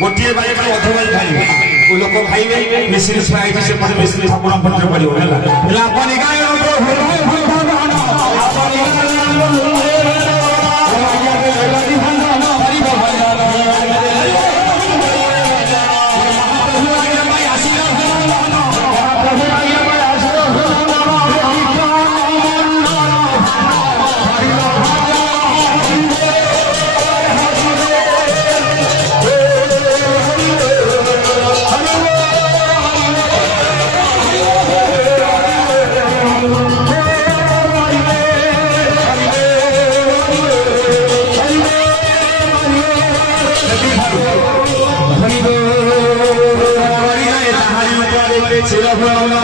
गोटे बाड़ी में अध बाड़ी खाइबे लोक खाइबे मिश्री खाई से मिश्री ठाकुर पत्र पड़ो Hare